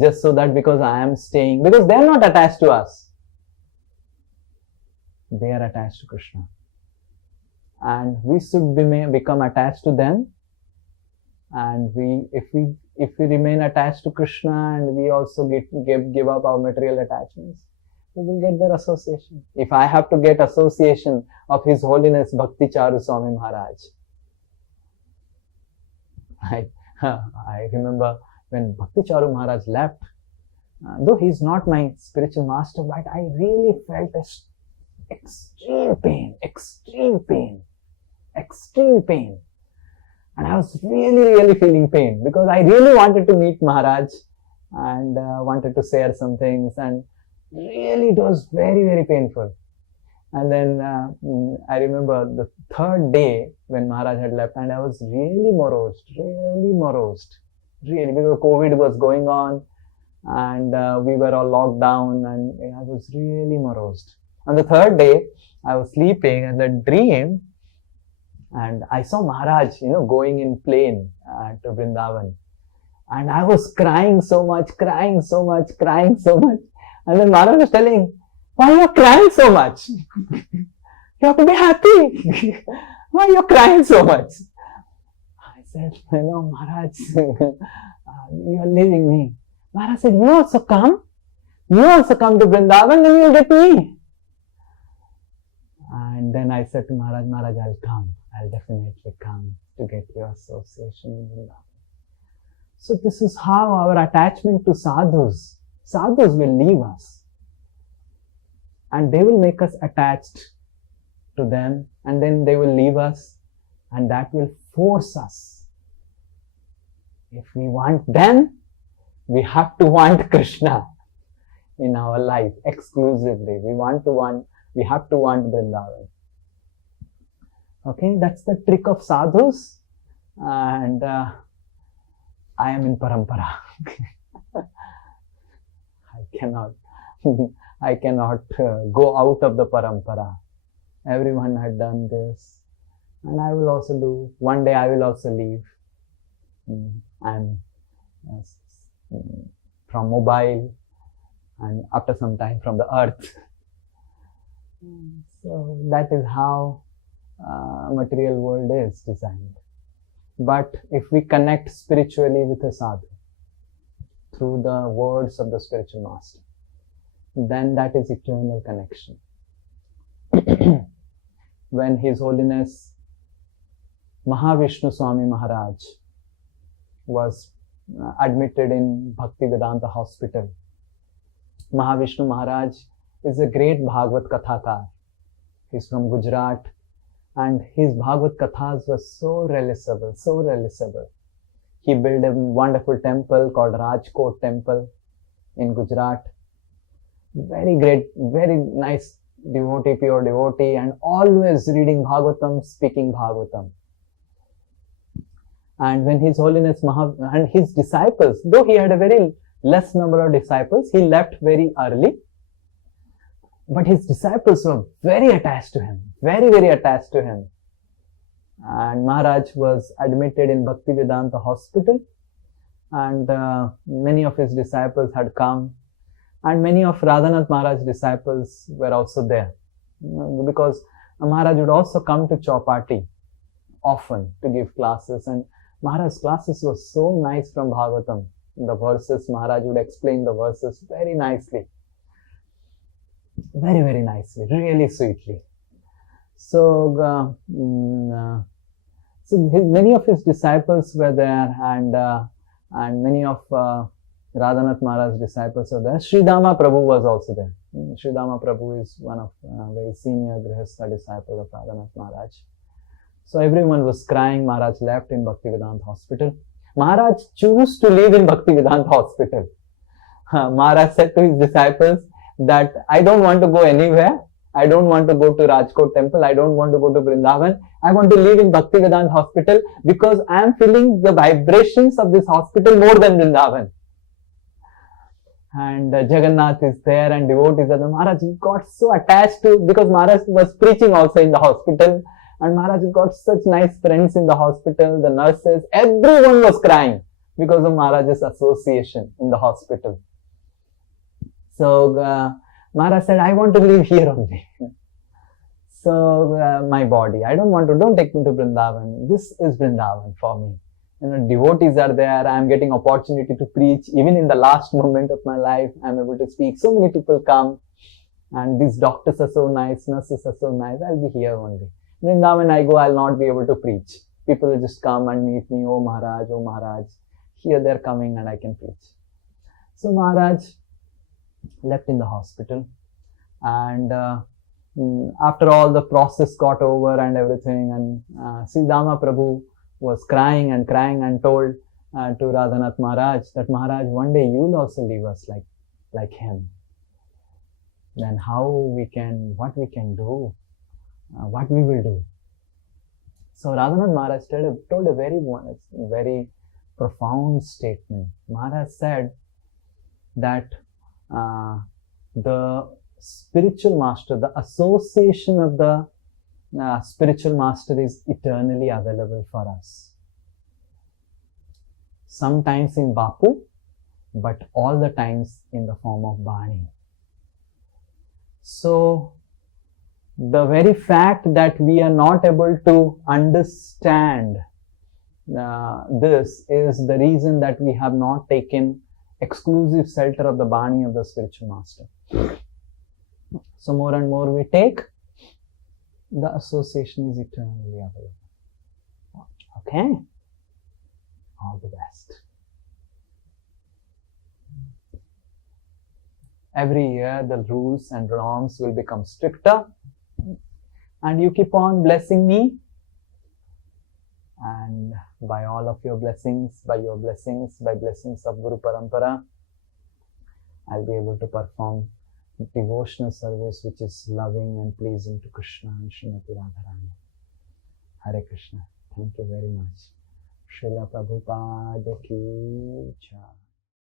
just so that because I am staying, because they are not attached to us. They are attached to Krishna. And we should become attached to them. And if we remain attached to Krishna and we also give up our material attachments, we will get their association. If I have to get association of His Holiness Bhakti Charu Swami Maharaj, I remember when Bhakti Charu Maharaj left, though he is not my spiritual master, but I really felt extreme pain. And I was really feeling pain, because I really wanted to meet Maharaj and wanted to share some things, and really it was very painful. And then I remember the third day when Maharaj had left, and I was really morosed, really, because COVID was going on and we were all locked down, and I was really morosed. On the third day, I was sleeping and a dream, and I saw Maharaj, going in plane to Vrindavan. And I was crying so much. And then Maharaj was telling, why are you crying so much? You have to be happy. Why are you crying so much? I said, Maharaj, you are leaving me. Maharaj said, you also come to Vrindavan, then you will get me. And then I said to Maharaj, I'll come. I'll definitely come to get your association in Vrindavan. So this is how our attachment to sadhus will leave us. And they will make us attached to them, and then they will leave us, and that will force us. If we want them, we have to want Krishna in our life exclusively. We have to want Vrindavan. Okay, that's the trick of sadhus, and I am in parampara. I cannot go out of the parampara. Everyone had done this, and I will also do. One day I will also leave. I'm from mobile, and after some time from the earth. So that is how material world is designed. But if we connect spiritually with a sadhu through the words of the spiritual master, then that is eternal connection. when His Holiness Mahavishnu Swami Maharaj was admitted in Bhaktivedanta Hospital. Mahavishnu Maharaj is a great Bhagavad Kathakar. He's from Gujarat, and his Bhagavad Kathas were so realizable, so realizable. He built a wonderful temple called Rajkot Temple in Gujarat. Very great, very nice devotee, pure devotee, and always reading Bhagavatam, speaking Bhagavatam. And when His Holiness and his disciples, though he had a very less number of disciples, he left very early. But his disciples were very attached to him, very, very attached to him. And Maharaj was admitted in Bhaktivedanta Hospital, and many of his disciples had come, and many of Radhanath Maharaj's disciples were also there, because Maharaj would also come to Chowpatty often to give classes, and Maharaj's classes were so nice from Bhagavatam. The verses, Maharaj would explain the verses very nicely. Very, very nicely, really sweetly. So, many of his disciples were there, and many of Radhanath Maharaj's disciples were there. Sri Dama Prabhu was also there. Sri Dama Prabhu is one of very senior Grihastha disciple of Radhanath Maharaj. So everyone was crying. Maharaj left in Bhaktivedanta Hospital. Maharaj chose to live in Bhaktivedanta Hospital. Maharaj said to his disciples that I don't want to go anywhere. I don't want to go to Rajkot Temple. I don't want to go to Vrindavan. I want to live in Bhaktivedanta Hospital because I am feeling the vibrations of this hospital more than Vrindavan. And Jagannath is there and devotees are there. Maharaj got so attached to, because Maharaj was preaching also in the hospital, and Maharaj got such nice friends in the hospital, the nurses, everyone was crying because of Maharaj's association in the hospital. So Maharaj said, I want to live here only. So my body, I don't take me to Vrindavan. This is Vrindavan for me. Devotees are there. I am getting opportunity to preach. Even in the last moment of my life, I am able to speak. So many people come, and these doctors are so nice, nurses are so nice. I'll be here only. Vrindavan I go, I'll not be able to preach. People will just come and meet me. Oh Maharaj. Here they're coming and I can preach. So Maharaj left in the hospital, and after all the process got over and everything, and Sri Dama Prabhu was crying and told to Radhanath Maharaj that Maharaj, one day you'll also leave us like him. Then what we can do, what we will do. So Radhanath Maharaj told a very profound statement. Maharaj said that the spiritual master, the association of the spiritual master is eternally available for us. Sometimes in Bapu, but all the times in the form of Bani. So the very fact that we are not able to understand this is the reason that we have not taken exclusive shelter of the Bani of the spiritual master. So more and more we take, the association is eternally available. Okay? All the best. Every year the rules and norms will become stricter, and you keep on blessing me, and by all of your blessings, by blessings of Guru Parampara, I'll be able to perform devotional service which is loving and pleasing to Krishna and Srimati Radharani. Hare Krishna. Thank you very much. Srila Prabhupada ki jai.